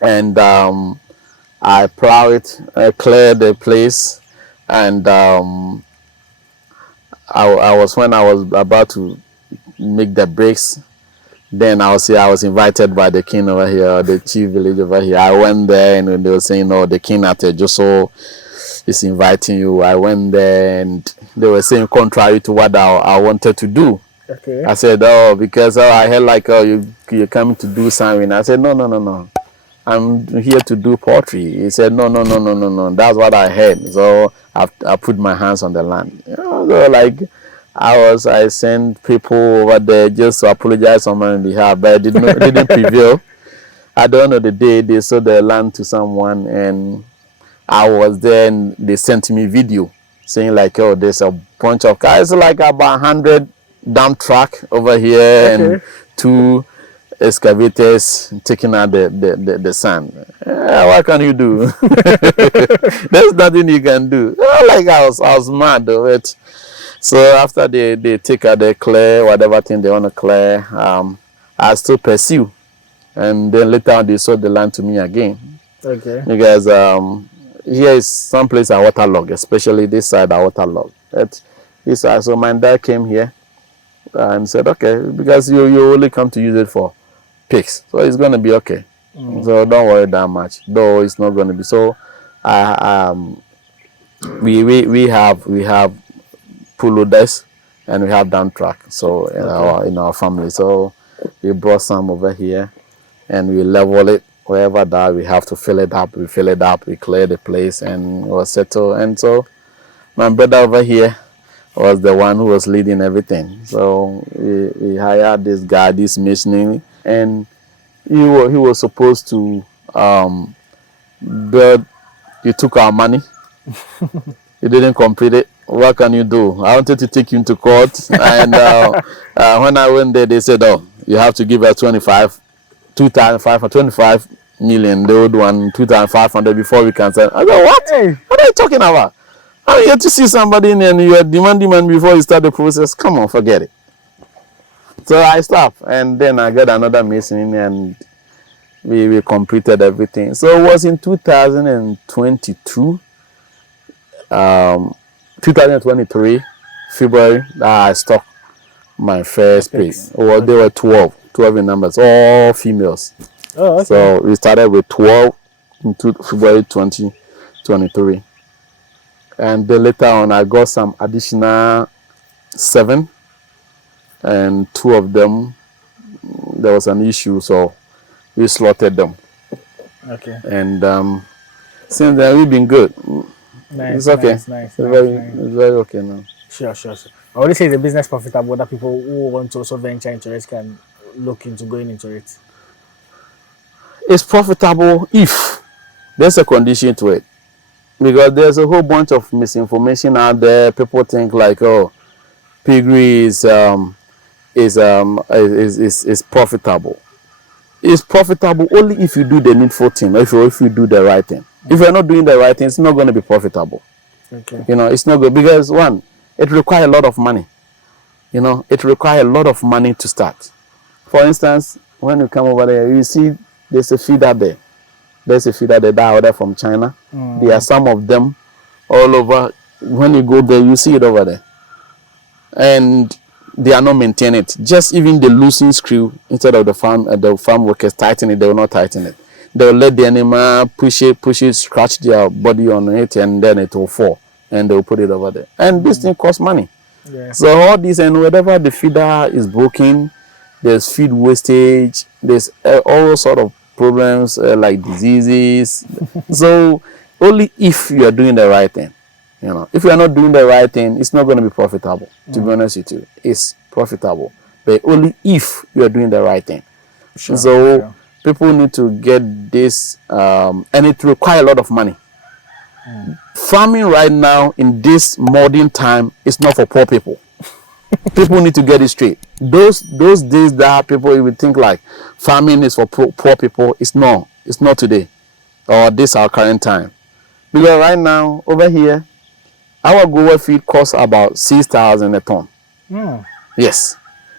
and I plow it, clear the place, and I was when I was about to make the bricks. Then I was invited by the king over here, the chief village over here. I went there, and they were saying, "No, the king at Joso is inviting you." I went there, and they were saying contrary to what I wanted to do. Okay. I said, "Oh, because I heard like, oh, you're coming to do something." I said, "No. I'm here to do poultry." He said, "No. That's what I heard." So I put my hands on the land. So like I sent people over there just to apologize on my behalf, but it didn't prevail. At the end of the day, they sold the land to someone, and I was there, and they sent me video saying like, "Oh, there's a bunch of cars, like about 100 dump truck over here, and 2 excavators taking out the sand." What can you do? There's nothing you can do. Like I was mad of it. So after they take out, they clear whatever thing they want to clear, I still pursue, and then later on they sold the land to me again. Okay. Because here is some place I waterlog, especially this side I waterlog. This side, so my dad came here and said, "Okay, because you only come to use it for pigs, so it's gonna be okay. So don't worry that much. Though it's not gonna be so." We have pull loaders, and we have dump truck. So in our family, so we brought some over here, and we level it. Wherever that we have to fill it up, we fill it up. We clear the place, and it was settled. And so my brother over here was the one who was leading everything. So we hired this guy, this machinery, and he was supposed to build. He took our money. He didn't complete it. What can you do? I wanted to take him to court, and when I went there, they said, "Oh, you have to give us 25 million, the old one, 2,500 before we can sell." I go, "What? Hey. What are you talking about? I'm here to see somebody, and you are demanding money before you start the process. Come on, forget it." So I stopped, and then I got another mason, and we completed everything. So it was in 2022. 2023 February that I stocked my first pigs. Well, there were 12 in numbers, all females. Oh, okay. So we started with 12 in February 2023, and then later on I got some additional 7, and 2 of them there was an issue, so we slaughtered them. Okay. And since then we've been good. Nice, it's okay. Nice. It's very okay now. Sure. I would say the business profitable that people who want to also venture into it can look into going into it. It's profitable if there's a condition to it, because there's a whole bunch of misinformation out there. People think like, oh, piggery is profitable. It's profitable only if you do the needful thing, or if you do the right thing. If you're not doing the right thing, it's not going to be profitable. Okay. It's not good, because one, it requires a lot of money. It requires a lot of money to start. For instance, when you come over there, you see there's a feeder there. There's a feeder there that order from China. There are some of them all over. When you go there, you see it over there. And they are not maintaining it. Just even the loosening screw, instead of the farm workers tighten it, they will not tighten it. They will let the animal push it, scratch their body on it, and then it will fall, and they will put it over there. And this thing costs money. Yeah. So all this, and whatever the feeder is broken, there's feed wastage, there's all sort of problems like diseases. So only if you are doing the right thing. You know, if you are not doing the right thing, it's not going to be profitable. To be honest with you, it's profitable, but only if you are doing the right thing. So people need to get this, and it requires a lot of money. Farming right now in this modern time is not for poor people. People need to get it straight. Those days that people would think like farming is for poor people, it's not today, or this our current time. Because right now over here, our grower feed costs about 6,000 a ton. Yes,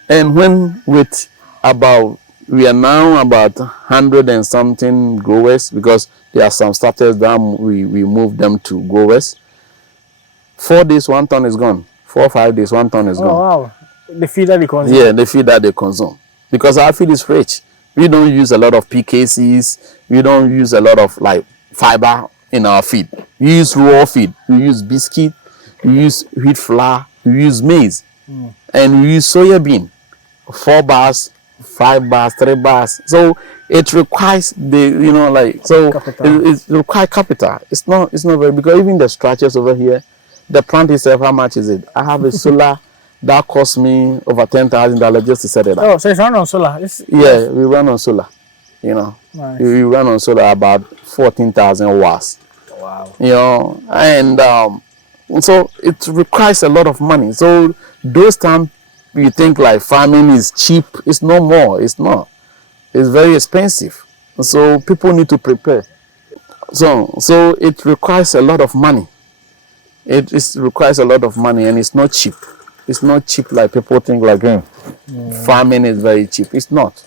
and when with about we are now about 100 and something growers, because there are some starters that we moved them to growers. 4 days 1 ton is gone. 4 or 5 days 1 ton is gone. Wow, the feed that they consume. Yeah, the feed that they consume, because our feed is rich. We don't use a lot of PKCs. We don't use a lot of like fiber in our feed. We use raw feed. We use biscuit. We use wheat flour. We use maize, and we use soya bean. 4 bars, 5 bars, 3 bars. So it requires it requires capital. It's not very, because even the structures over here, the plant itself, how much is it? I have a solar that cost me over $10,000 just to set it up. Oh, so it's run on solar. Yeah, we run on solar. You know, nice. We run on solar about 14,000 watts. Wow. You know, and so it requires a lot of money. So those times you think like farming is cheap. It's no more. It's not. It's very expensive. So people need to prepare. So it requires a lot of money. It requires a lot of money, and it's not cheap. It's not cheap like people think like farming is very cheap. It's not.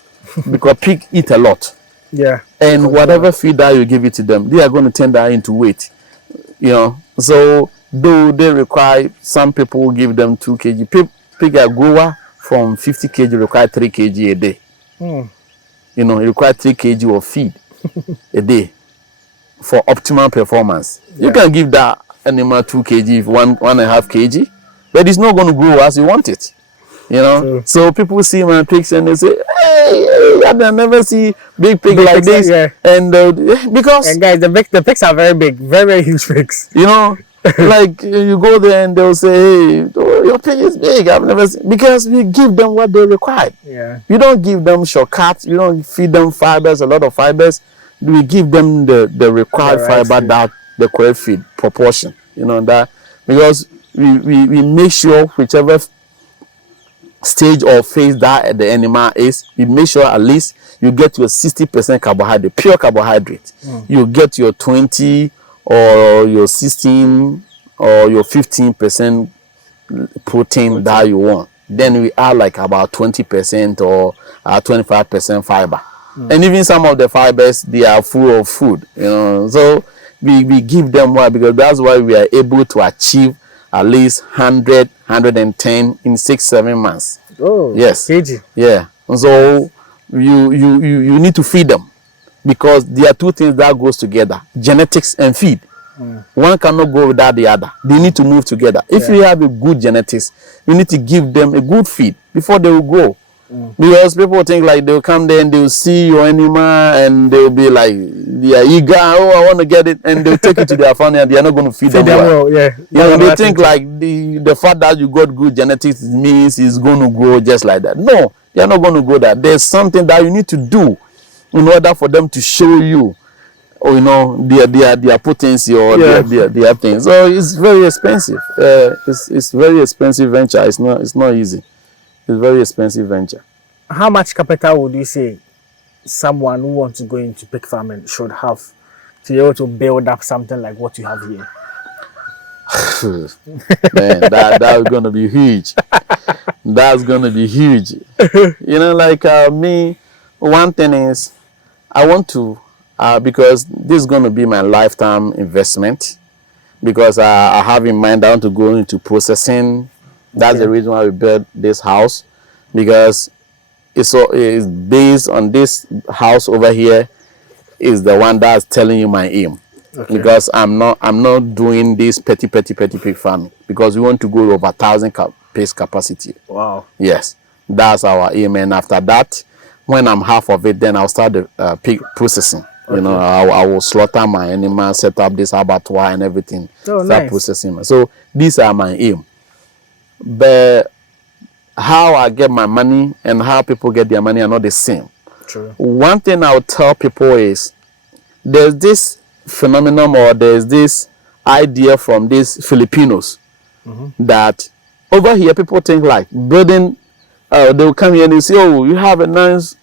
Because pig eat a lot. Yeah. And whatever feed that you give it to them, they are going to turn that into weight. You know. So though they require, some people give them 2 kg. Pig a grower from 50 kg require 3 kg a day. You know, you require 3 kg of feed a day for optimal performance. Yeah. You can give that animal 2 kg, 1.5 kg, but it's not going to grow as you want it. You know, True. So people see my pigs and they say, "Hey, I never see big pig like this." Yeah. And because guys, the pigs are very big, very, very huge pigs. You know, like you go there and they'll say, "Hey, your pig is big. I've never seen," because we give them what they require. Yeah. You don't give them shortcuts. You don't feed them fibers, a lot of fibers. We give them the required fiber, that the correct feed proportion. You know that, because we make sure whichever stage or phase that the animal is, we make sure at least you get your 60% carbohydrate, pure carbohydrate. You get your 20 or your 16 or your 15% protein that you want. Then we add like about 20% or 25% fiber. And even some of the fibers, they are full of food, you know. So we give them what, because that's why we are able to achieve at least 100, 110 in 6-7 months. Oh, yes. kg. Yeah. So you need to feed them, because there are 2 things that goes together: genetics and feed. One cannot go without the other. They need to move together. If you have a good genetics, you need to give them a good feed before they will grow. Because people think like they'll come there and they'll see your animal and they'll be like, they are eager, oh, I want to get it, and they'll take it to their family and they are not going to feed them well. Yeah. You know, they think like the fact that you got good genetics means it's going to grow just like that. No, they are not going to grow that. There's something that you need to do in order for them to show you, or you know, their potency or their things. So it's very expensive. It's very expensive venture. It's not easy. It's very expensive venture. How much capital would you say someone who wants to go into pig farming should have to be able to build up something like what you have here? Man, that's gonna be huge. That's gonna be huge. You know, like me, one thing is I want to, because this is gonna be my lifetime investment, because I have in mind I want to go into processing. That's the reason why we built this house, because it's based on this house over here is the one that's telling you my aim. Because I'm not doing this petty pig farming, because we want to go over 1,000 pigs capacity. Wow. Yes, That's our aim. And after that, when I'm half of it, then I'll start the pig processing. You know, I will slaughter my animals, set up this abattoir and everything. Oh, Start nice. processing. So these are my aim. But how I get my money and how people get their money are not the same. True. One thing I'll tell people is there's this phenomenon or there's this idea from these Filipinos that over here people think like building, they will come here and they say, oh, you have a nice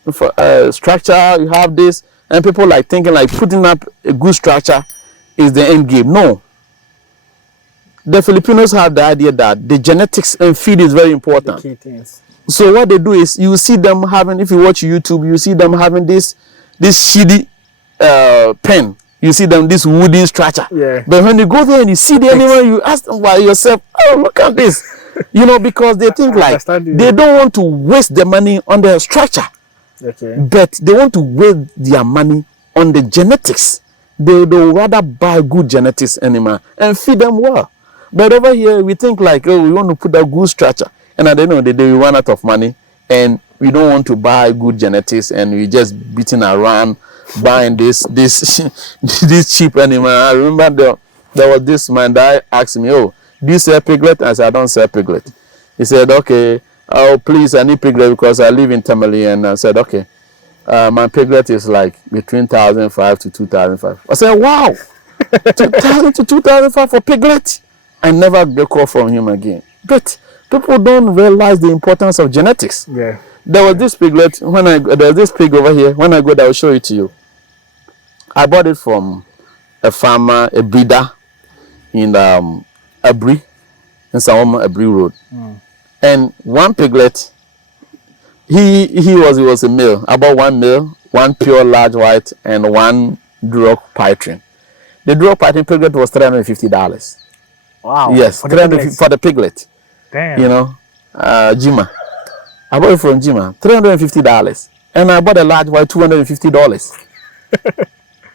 structure, you have this, and people like thinking like putting up a good structure is the end game. No. The Filipinos have the idea that the genetics and feed is very important. The key things. So what they do is you see them having, if you watch YouTube, you see them having this shitty pen. You see them this wooden structure. Yeah. But when you go there and you see the animal, you ask them by yourself, oh, look at this. You know, because they think like they don't want to waste the money on the structure. Okay. But they want to waste their money on the genetics. They'll rather buy good genetics animal and feed them well. But over here, we think like, oh, we want to put a good structure. And at the end of the day, we run out of money. And we don't want to buy good genetics. And we just beating around buying this cheap animal. I remember there was this man that asked me, oh, do you sell piglet? I said, I don't sell piglet. He said, okay, oh, please, I need piglet because I live in Tamale. And I said, okay, my piglet is like between 1,500 to 2,500. I said, wow, 2,000 to 2,500 for piglet. I never get a call from him again. But people don't realize the importance of genetics. Yeah. There was this piglet, there's this pig over here. When I go there, I'll show it to you. I bought it from a farmer, a breeder in Abri, in Sawama Abri Road. And one piglet, he was a male. I bought one male, one pure large white, and one Duroc Python. The Duroc Python piglet was $350. Wow. Yes, for the piglet. Damn. You know, Jima. I bought it from Jima, $350. And I bought a large white, $250.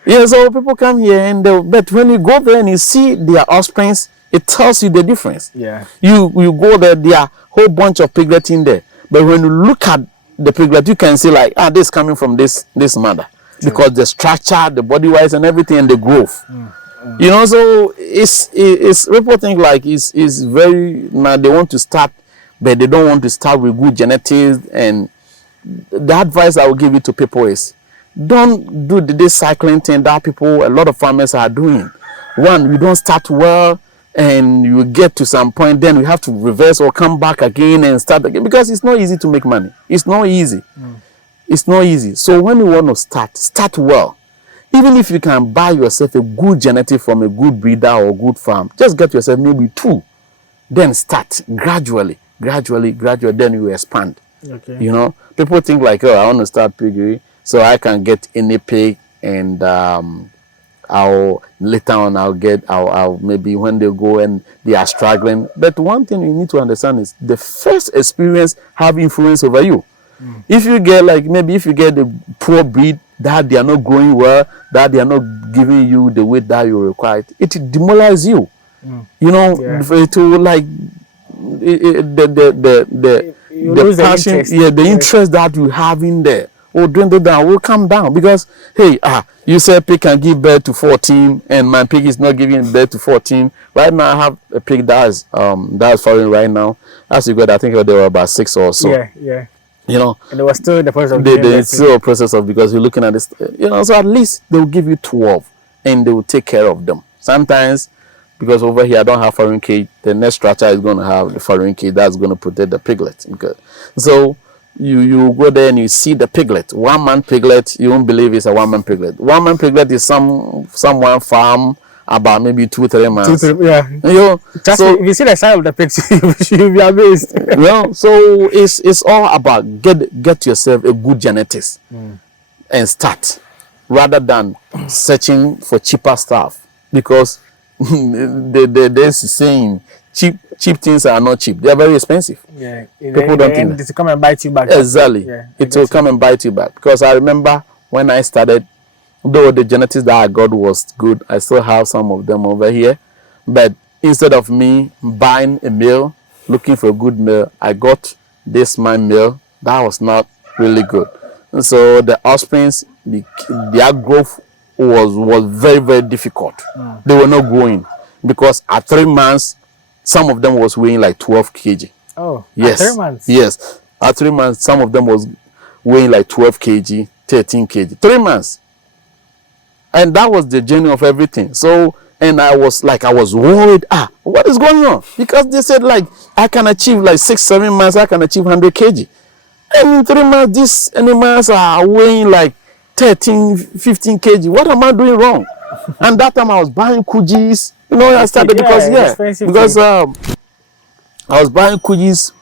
Yeah, so people come here and but when you go there and you see their offsprings, it tells you the difference. Yeah. You go there, there are a whole bunch of piglets in there. But when you look at the piglet, you can see like, this coming from this mother. True. Because the structure, the body wise and everything and the growth. You know, so it's people think like it's very, now they want to start, but they don't want to start with good genetics. And the advice I will give it to people is, don't do this cycling thing that a lot of farmers are doing. One, you don't start well and you get to some point, then we have to reverse or come back again and start again, because it's not easy to make money. It's not easy. It's not easy. So when you want to start well. Even if you can buy yourself a good genetic from a good breeder or good farm, just get yourself maybe 2. Then start gradually, then you expand. Okay. You know, people think like, oh, I want to start piggery so I can get any pig, and I'll maybe when they go and they are struggling. But one thing you need to understand is the first experience have influence over you. If you get the poor breed, that they are not growing well, that they are not giving you the weight that you require, it demoralizes you. You know, it will like the passion, the interest that you have in there. Oh, doing that will come down, because hey, you said pig can give birth to 14, and my pig is not giving birth to 14. Right now, I have a pig that is foreign right now. As you got, I think they were about 6 or so. Yeah. You know, and they were still in the process of because you're looking at this, you know, so at least they will give you 12 and they will take care of them. Sometimes, because over here I don't have foreign cage, the next structure is going to have the foreign cage that's going to protect the piglet. So you go there and you see the piglet, 1-man piglet, you won't believe it's a 1-man piglet. 1-man piglet is someone farm about maybe 2-3 months. Yeah. You know, so if you see the size of the pigs, you'll be amazed. You know, so it's all about get yourself a good genetics and start, rather than searching for cheaper stuff, because there's saying cheap things are not cheap. They are very expensive. Yeah. People don't think it will come and bite you back. Exactly. Yeah, it will come and bite you back, because I remember when I started, though the genetics that I got was good, I still have some of them over here. But instead of me buying a male, looking for a good male, I got this my male that was not really good. And so the offsprings, their growth was very, very difficult. They were not growing because at 3 months, some of them was weighing like 12 kg. Oh, Yes. at 3 months? Yes. At 3 months, some of them was weighing like 12 kg, 13 kg. 3 months. And that was the journey of everything. So, and I was worried, what is going on? Because they said like, I can achieve like 6, 7 months, I can achieve 100 kg. And in 3 months, these animals are weighing like 13, 15 kg. What am I doing wrong? And that time I was buying kujis. You know, I started because I was buying kujis,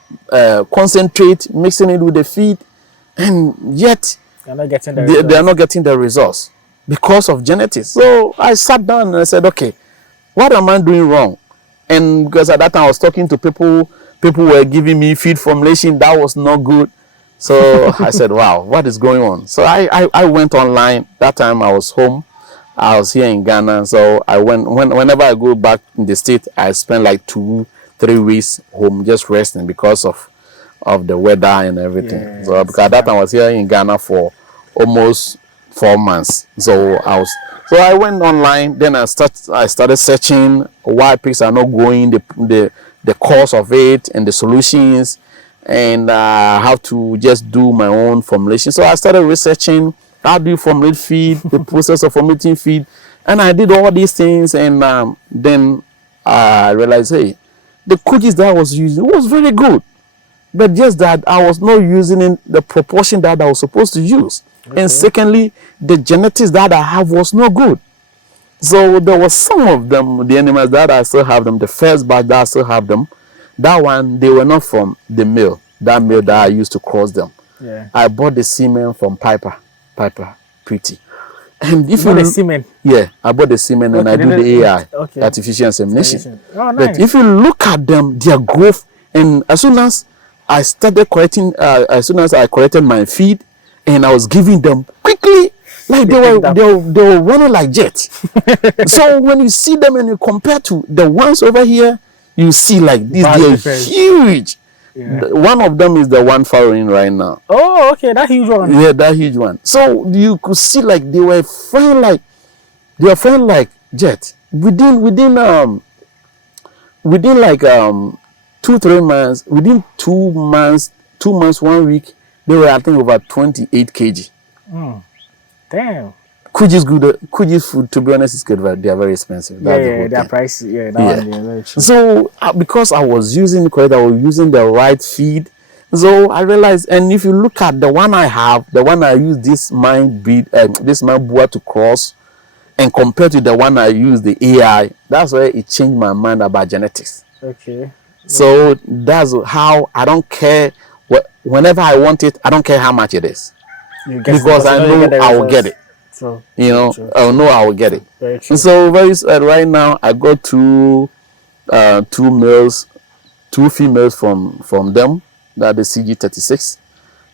concentrate, mixing it with the feed, and yet they're not getting the they are not getting the results because of genetics. So I sat down and I said, okay, what am I doing wrong? And because at that time I was talking to people were giving me feed formulation that was not good. So I said, wow, what is going on? So I went online. That time I was home. I was here in Ghana. So I went, whenever I go back in the state, I spend like 2-3 weeks home just resting because of the weather and everything. Yeah, so because at that time I was here in Ghana for almost 4 months. So I went online. Then I started searching why pigs are not growing, the cause of it and the solutions, and how to just do my own formulation. So I started researching how do you formulate feed, the process of formulating feed, and I did all these things. And then I realized, hey, the cookies that I was using was very good, but just that I was not using in the proportion that I was supposed to use. Okay. And secondly, the genetics that I have was not good. So there was some of them, the animals that I still have them, the first batch that I still have them, that one, they were not from the male, that male that I used to cross them. Yeah. I bought the semen from Piper Pretty. And if you bought the semen? Yeah, I bought the semen and I do the AI, artificial insemination. Oh, nice. But if you look at them, their growth, and as soon as I started correcting, as soon as I corrected my feed, and I was giving them quickly, like they were running like jets. So when you see them and you compare to the ones over here, you see like these, they're huge. Yeah. One of them is the one following right now. Oh, okay, that huge one. Yeah, that huge one. So you could see like they were flying like jet. Within like 2-3 months, within 2 months, 1 week, they were I think over 28 kg. Damn. Kuji's food, to be honest, is good, but they are very expensive. That's they're pricey. Yeah, that one, very cheap. So because I was using the right feed, so I realized. And if you look at the one I have, the one I use this boa to cross, and compared to the one I use the AI, that's where it changed my mind about genetics. Okay. So that's how I don't care whenever I want it. I don't care how much it is, because I know I will get it. So, I know I will get it. Very true. So right now I got two females from them, that the CG36,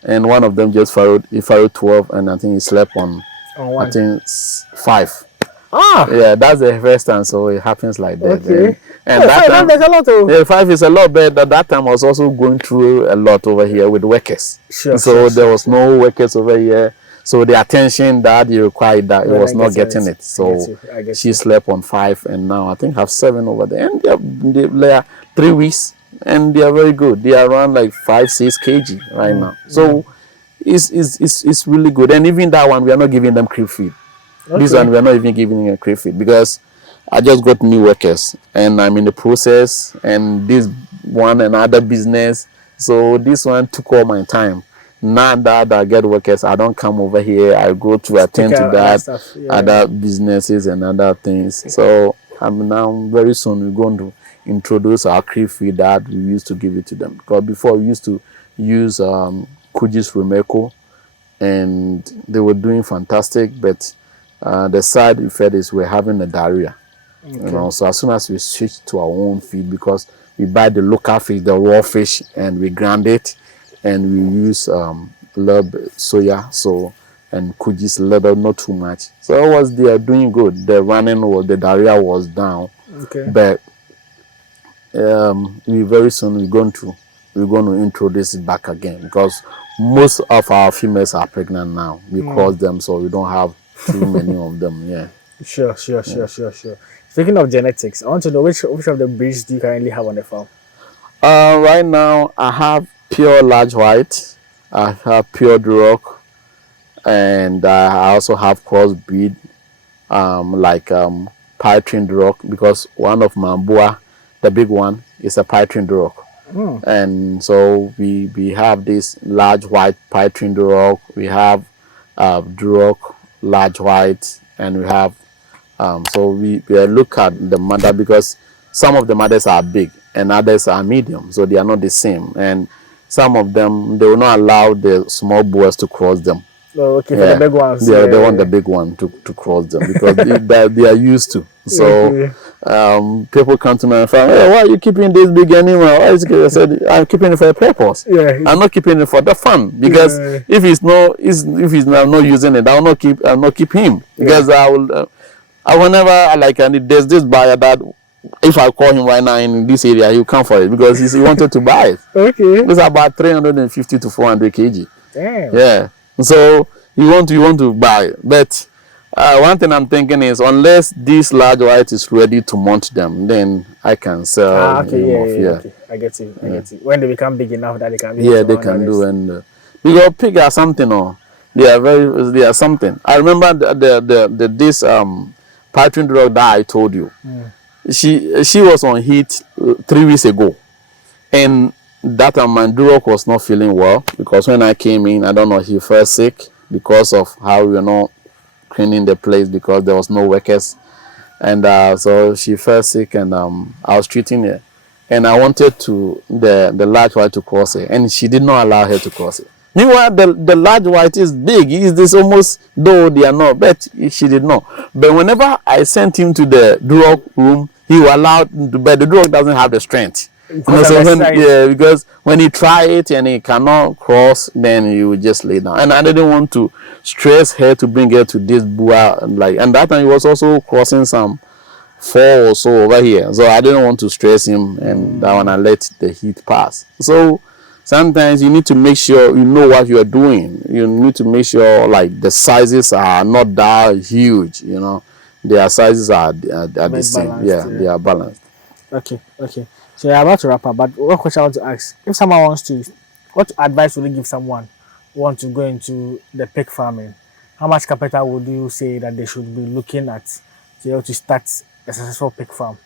and one of them just farrowed 12, and I think he slept on one. I think 5. Yeah, that's the first time, so it happens like that. Okay. And that time, there's a lot too. Yeah, 5 is a lot, but at that time I was also going through a lot over here with workers. So there was no workers over here. So the attention that you required, that it was not getting it. So she slept on 5, and now I think have 7 over there. And they are 3 weeks, and they are very good. They are around like 5-6 kg right now. So it's really good. And even that one, we are not giving them crib feed. Okay. This one we are not even giving them crib feed, because I just got new workers and I'm in the process, and this one another business. So this one took all my time. Now that I get workers, I don't come over here. I go to attend to that, other businesses and other things. So I'm now very soon we're going to introduce our crib feed that we used to give it to them. Because before we used to use Kujis Rumeko, and they were doing fantastic, but the side effect is we're having a diarrhea. Okay. So as soon as we switch to our own feed, because we buy the local fish, the raw fish, and we grind it, and we use soya, and Kujis little, not too much. So they are doing good. The the diarrhea was down. Okay. But we very soon we're going to introduce it back again, because most of our females are pregnant now. We cross them, so we don't have too many of them. Yeah. Sure. Speaking of genetics, I want to know which of the breeds do you currently have on the farm? Right now, I have pure large white. I have pure Duroc, and I also have crossbreed, Python Duroc, because one of my boa, the big one, is a Python Duroc. And so we have this large white Python Duroc. We have Duroc large white, and we have so we look at the mother, because some of the mothers are big and others are medium, so they are not the same. And some of them, they will not allow the small boys to cross them. Oh, okay, for the big ones. They want the big one to cross them, because they are used to. So people come to me and say, hey, why are you keeping this big animal? Why is it? I said, I'm keeping it for a purpose. I'm not keeping it for the fun, because if he's not using it, I'll not keep him, because I whenever there's this buyer that if I call him right now in this area, he'll come for it, because he wanted to buy it. Okay. It's about 350 to 400 kg. Damn. Yeah. So you want to buy it. But one thing I'm thinking is, unless this large white is ready to mount them, then I can sell him off. Okay. I get you. When they become big enough that they can be they can do. And because pig are something, or they are something. I remember this Python drug that I told you. She was on heat 3 weeks ago, and that my Duroc was not feeling well, because when I came in, I don't know, he felt sick because of how we were not cleaning the place, because there was no workers, and so she felt sick, and I was treating her, and I wanted the large white to cross her, and she did not allow her to cross it. Meanwhile, the large white is big. Is this almost, though they are not, but she did not. But whenever I sent him to the Duroc room, he was allowed to, but the Duroc doesn't have the strength. Because when he try it and he cannot cross, then he will just lay down. And I didn't want to stress her to bring her to this boa, and that time he was also crossing some 4 or so over here. So I didn't want to stress him, and that one I let the heat pass. So sometimes you need to make sure you know what you are doing. You need to make sure the sizes are not that huge. Their sizes are the same. They are balanced. Okay. So you're about to wrap up, but one question I want to ask: if someone wants to, what advice would you give someone who wants to go into the pig farming? How much capital would you say that they should be looking at to be able to start a successful pig farm?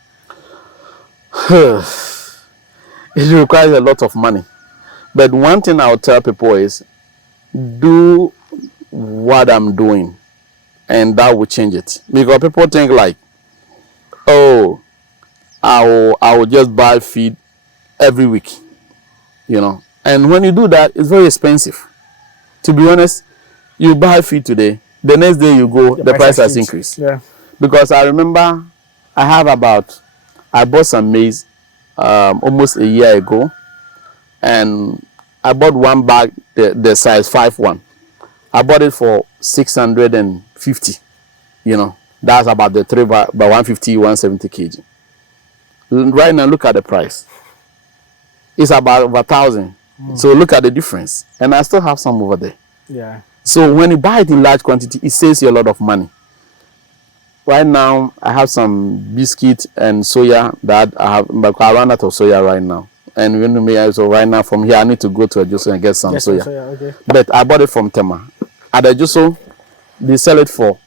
It requires a lot of money. But one thing I'll tell people is, do what I'm doing, and that will change it. Because people think oh, I will just buy feed every week, And when you do that, it's very expensive. To be honest, you buy feed today, the next day you go, the price has increased. Yeah. Because I remember I bought some maize almost a year ago, and I bought one bag, the size 5 one. I bought it for 650. That's about the 3 by 150, 170 kg. Right now, look at the price. It's about 1,000. So look at the difference. And I still have some over there. Yeah. So when you buy it in large quantity, it saves you a lot of money. Right now, I have some biscuit and soya that I have, but I ran out of soya right now. And so right now from here, I need to go to a juicer and get some soya. Okay. But I bought it from Tema. At the juicer, they sell it for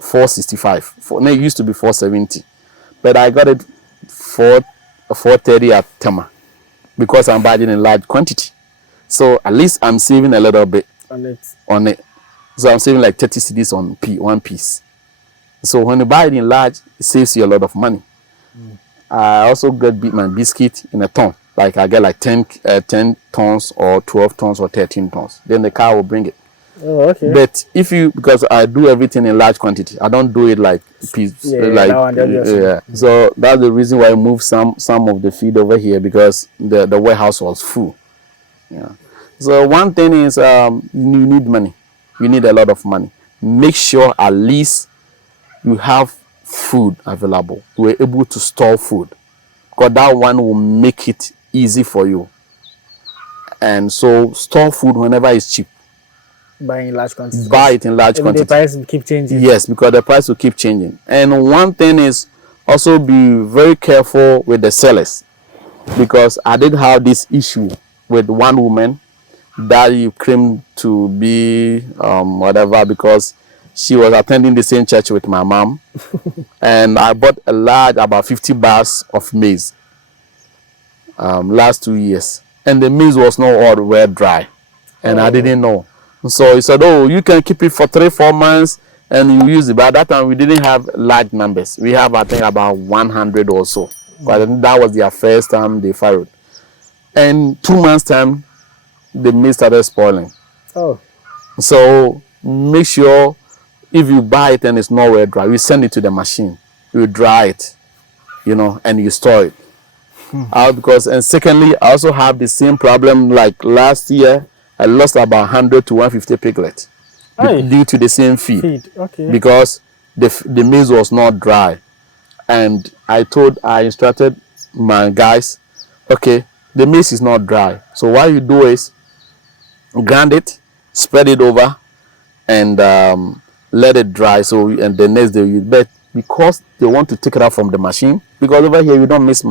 465. It used to be 470. But I got it for 430 at Tema, because I'm buying in large quantity. So at least I'm saving a little bit on it. So I'm saving 30 cedis on one piece. So when you buy it in large, it saves you a lot of money. I also get my biscuit in a ton. I get 10 tons or 12 tons or 13 tons. Then the car will bring it. Oh, okay. But because I do everything in large quantity, I don't do it piece. So that's the reason why I moved some of the feed over here, because the warehouse was full. Yeah. So one thing is, you need money. You need a lot of money. Make sure at least you have food available. You are able to store food, because that one will make it easy for you. And so store food whenever it's cheap. Buy in large quantities. Buy it in large Every day quantity. price will keep changing. Yes, because the price will keep changing. And one thing is also be very careful with the sellers, because I did have this issue with one woman that you claimed to be whatever, because she was attending the same church with my mom. And I bought a large, about 50 bars of maize last 2 years, and the maize was not all the way dry, and I didn't know. So he said, oh, you can keep it for 3-4 months and you use it. But at that time we didn't have large numbers. We have, I think, about 100 or so, but that was their first time they farrowed. And 2 months time the maize started spoiling. Oh. So make sure if you buy it and it's not well dry, you send it to the machine, you dry it, you know, and you store it. Because, and secondly, I also have the same problem. Like last year I lost about 100 to 150 piglets due to the same feed. Okay. Because the maize was not dry. And I instructed my guys, okay, the maize is not dry, so what you do is grind it, spread it over, and let it dry. So, and the next day you bet, because they want to take it out from the machine, because over here we don't mix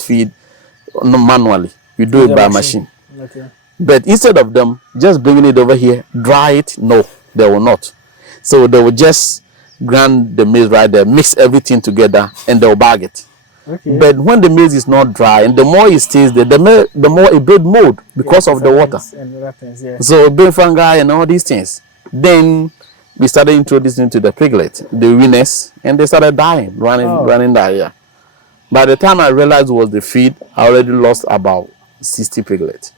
feed manually, we do it by machine. Okay. But instead of them just bringing it over here, dry it, no, they will not. So they will just grind the maize right there, mix everything together, and they'll bag it. Okay. But when the maize is not dry, and the more it stays there, the more it builds mold because of the water. And other things, yeah. So it builds fungi and all these things. Then we started introducing to the piglet, the winners, and they started dying, running diarrhea. By the time I realized it was the feed, I already lost about 60 piglets.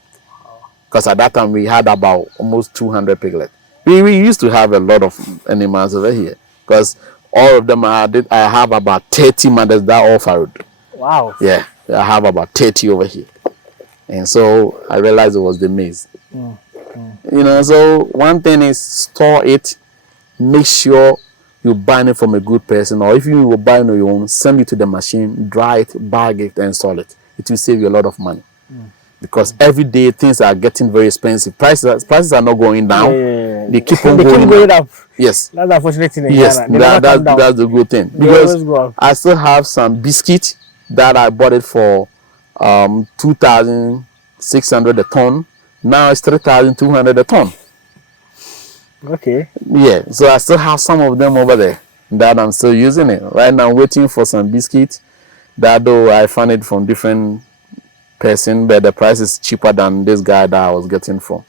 Because at that time we had about almost 200 piglets. We used to have a lot of animals over here, because all of them I have about 30 mothers that all farrowed. Wow. Yeah, I have about 30 over here. And so I realized it was the maize. You know, so one thing is store it, make sure you buy it from a good person, or if you will buy it on your own, send it to the machine, dry it, bag it, and install it. It will save you a lot of money. Because every day things are getting very expensive. Prices are not going down. Yeah. They keep on They keep going up. Yes. That's the unfortunate thing in Yes, Ghana. They never come down. that's the good thing. They always go Because up. I still have some biscuit that I bought it for 2,600 a ton. Now it's 3,200 a ton. Okay. Yeah, so I still have some of them over there that I'm still using it. Right now I'm waiting for some biscuit that, though I found it from different person, but the price is cheaper than this guy that I was getting from.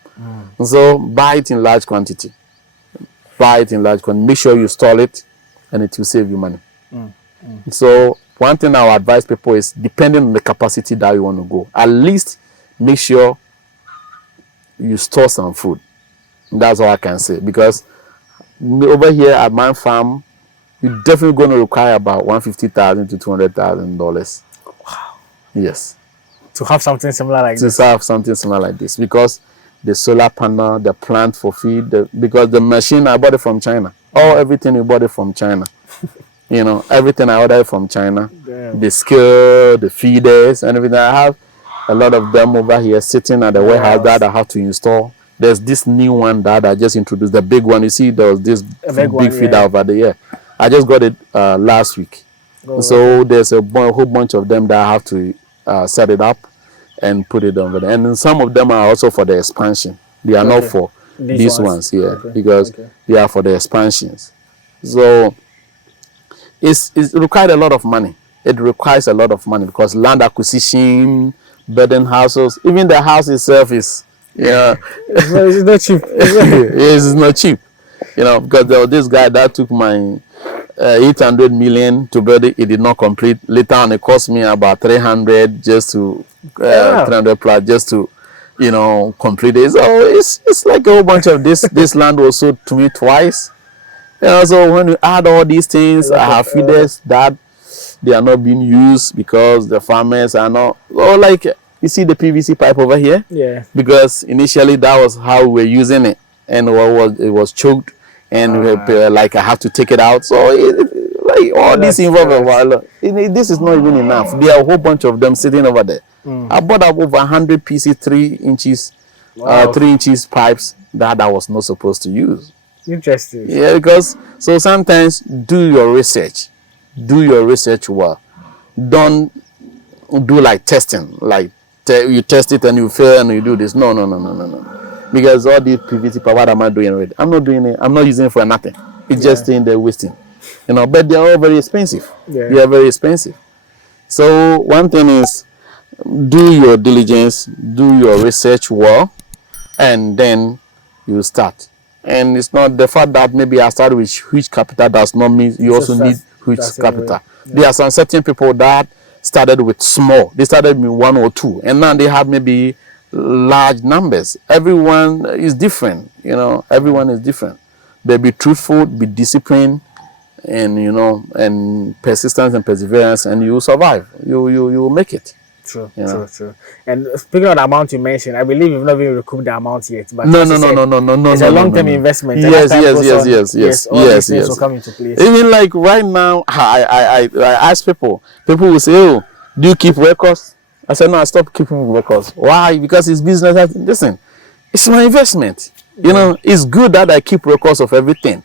So buy it in large quantity. Buy it in large quantity. Make sure you store it, and it will save you money. So one thing I would advise people is, depending on the capacity that you want to go, at least make sure you store some food. That's all I can say, because over here at my farm, you're definitely going to require about $150,000 to $200,000. Wow. Yes. To have something similar like this. To have something similar like this, because the solar panel, the plant for feed, because the machine I bought it from China. Everything we bought it from China. You know, everything I ordered from China. Damn. The scale, the feeders, and everything. I have a lot of them over here sitting at the warehouse that I have to install. There's this new one that I just introduced, the big one. You see, there was this big feeder over there. Yeah. I just got it last week. So there's a whole bunch of them that I have to set it up and put it over there. And some of them are also for the expansion. They are not for these ones here, because they are for the expansions. So it requires a lot of money. It requires a lot of money, because land acquisition, building houses, even the house itself is, it's not cheap. It's not cheap. You know, because there was this guy that took my 800 million to build it. It did not complete. Later on, it cost me about 300 just to 300 plus just to, complete it. So it's like a whole bunch of this. This land was sold to me twice. So when you add all these things, I have feeders that they are not being used because the farmers are not. Oh, like you see the PVC pipe over here. Yeah. Because initially that was how we were using it, and it was choked. And like I have to take it out, so like all this involved a while. This is not even enough. There are a whole bunch of them sitting over there. I bought up over 100 pieces, 3 inches, Wow. 3 inches pipes that I was not supposed to use. Interesting. Yeah, because so sometimes do your research well. Don't do like testing, like you test it and you fail and you do this. No. Because all these PVC pipe, what am I doing with it? I'm not doing it. I'm not using it for nothing. It's just staying there wasting. But they're all very expensive. Yeah. They are very expensive. So one thing is, do your diligence, do your research well, and then you start. And it's not the fact that maybe I started with huge capital does not mean you also need huge capital. There are some certain people that started with small. They started with 1 or 2, and now they have maybe large numbers. Everyone is different. Everyone is different. But be truthful, be disciplined, and and persistence and perseverance, and you will survive. You will make it. True. And speaking of the amount you mentioned, I believe you've not even recouped the amount yet. But No. It's a long-term investment. Yes. Will come into place. Even like right now, I ask people. People will say, "Oh, do you keep records?" I said, "No, I stopped keeping records." Why? Because it's business. Listen, it's my investment. It's good that I keep records of everything.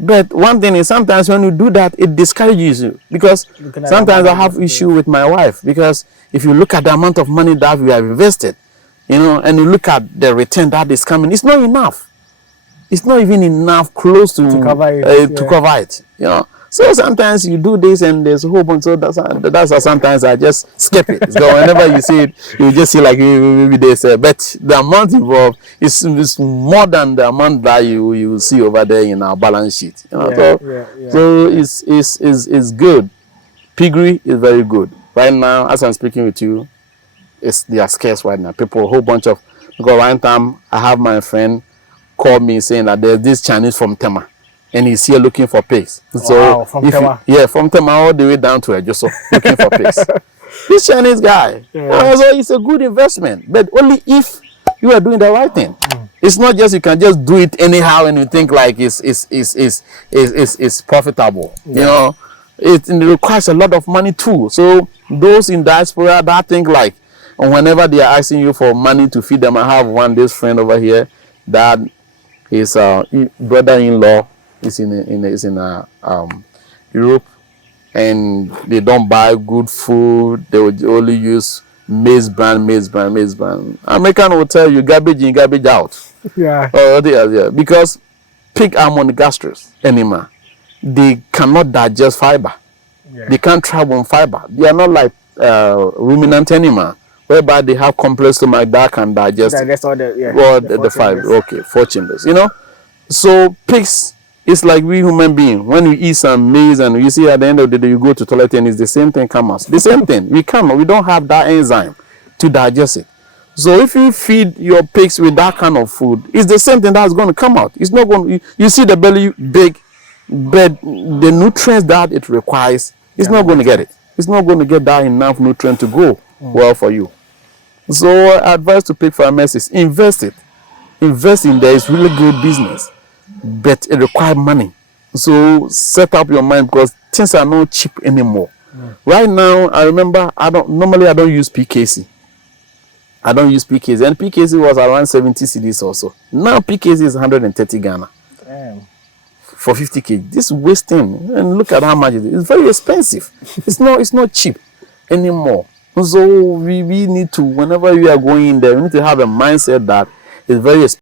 But one thing is, sometimes when you do that, it discourages you, because sometimes I have issue with my wife, because if you look at the amount of money that we have invested, and you look at the return that is coming, it's not enough. It's not even enough close to cover it. So sometimes you do this and there's a whole bunch. So that's why sometimes I just skip it. So whenever you see it, you just see like maybe they say, but the amount involved is more than the amount that you see over there in our balance sheet. So it's good. Piggery is very good. Right now, as I'm speaking with you, they are scarce right now. People, a whole bunch of, because one time I have my friend call me saying that there's this Chinese from Tema, and he's here looking for pigs. Wow, from Tema. From Tema all the way down to Ejoso, looking for pigs. This Chinese guy. So it's a good investment, but only if you are doing the right thing. It's not just you can just do it anyhow and you think like it's profitable. It requires a lot of money too. So those in diaspora that think like, whenever they are asking you for money to feed them, I have this friend over here that his brother-in-law is in Europe, and they don't buy good food. They would only use maize bran. American will tell you garbage in, garbage out. Because pig are monogastrous animal. They cannot digest fiber. They can't travel on fiber. They are not like ruminant animal, whereby they have complex stomach that can digest all the fiber. Okay, 4 chambers. So pigs, it's like we human beings. When we eat some maize and you see at the end of the day you go to toilet and it's the same thing come out. The same thing. We don't have that enzyme to digest it. So if you feed your pigs with that kind of food, it's the same thing that's going to come out. It's not going to, you see the belly big, but the nutrients that it requires, it's not going to get it. It's not going to get that enough nutrient to grow well for you. So advice to pig farmers is invest it. Invest in there is really good business, but it requires money. So set up your mind, because things are not cheap anymore. Right now, I remember I don't use PKC. I don't use PKC, and PKC was around 70 cedis also. Now PKC is 130 Ghana. Damn. For 50 kg. This is wasting, and look at how much it is. It's very expensive. It's not cheap anymore. So we need to, whenever we are going in there, we need to have a mindset that it's very expensive.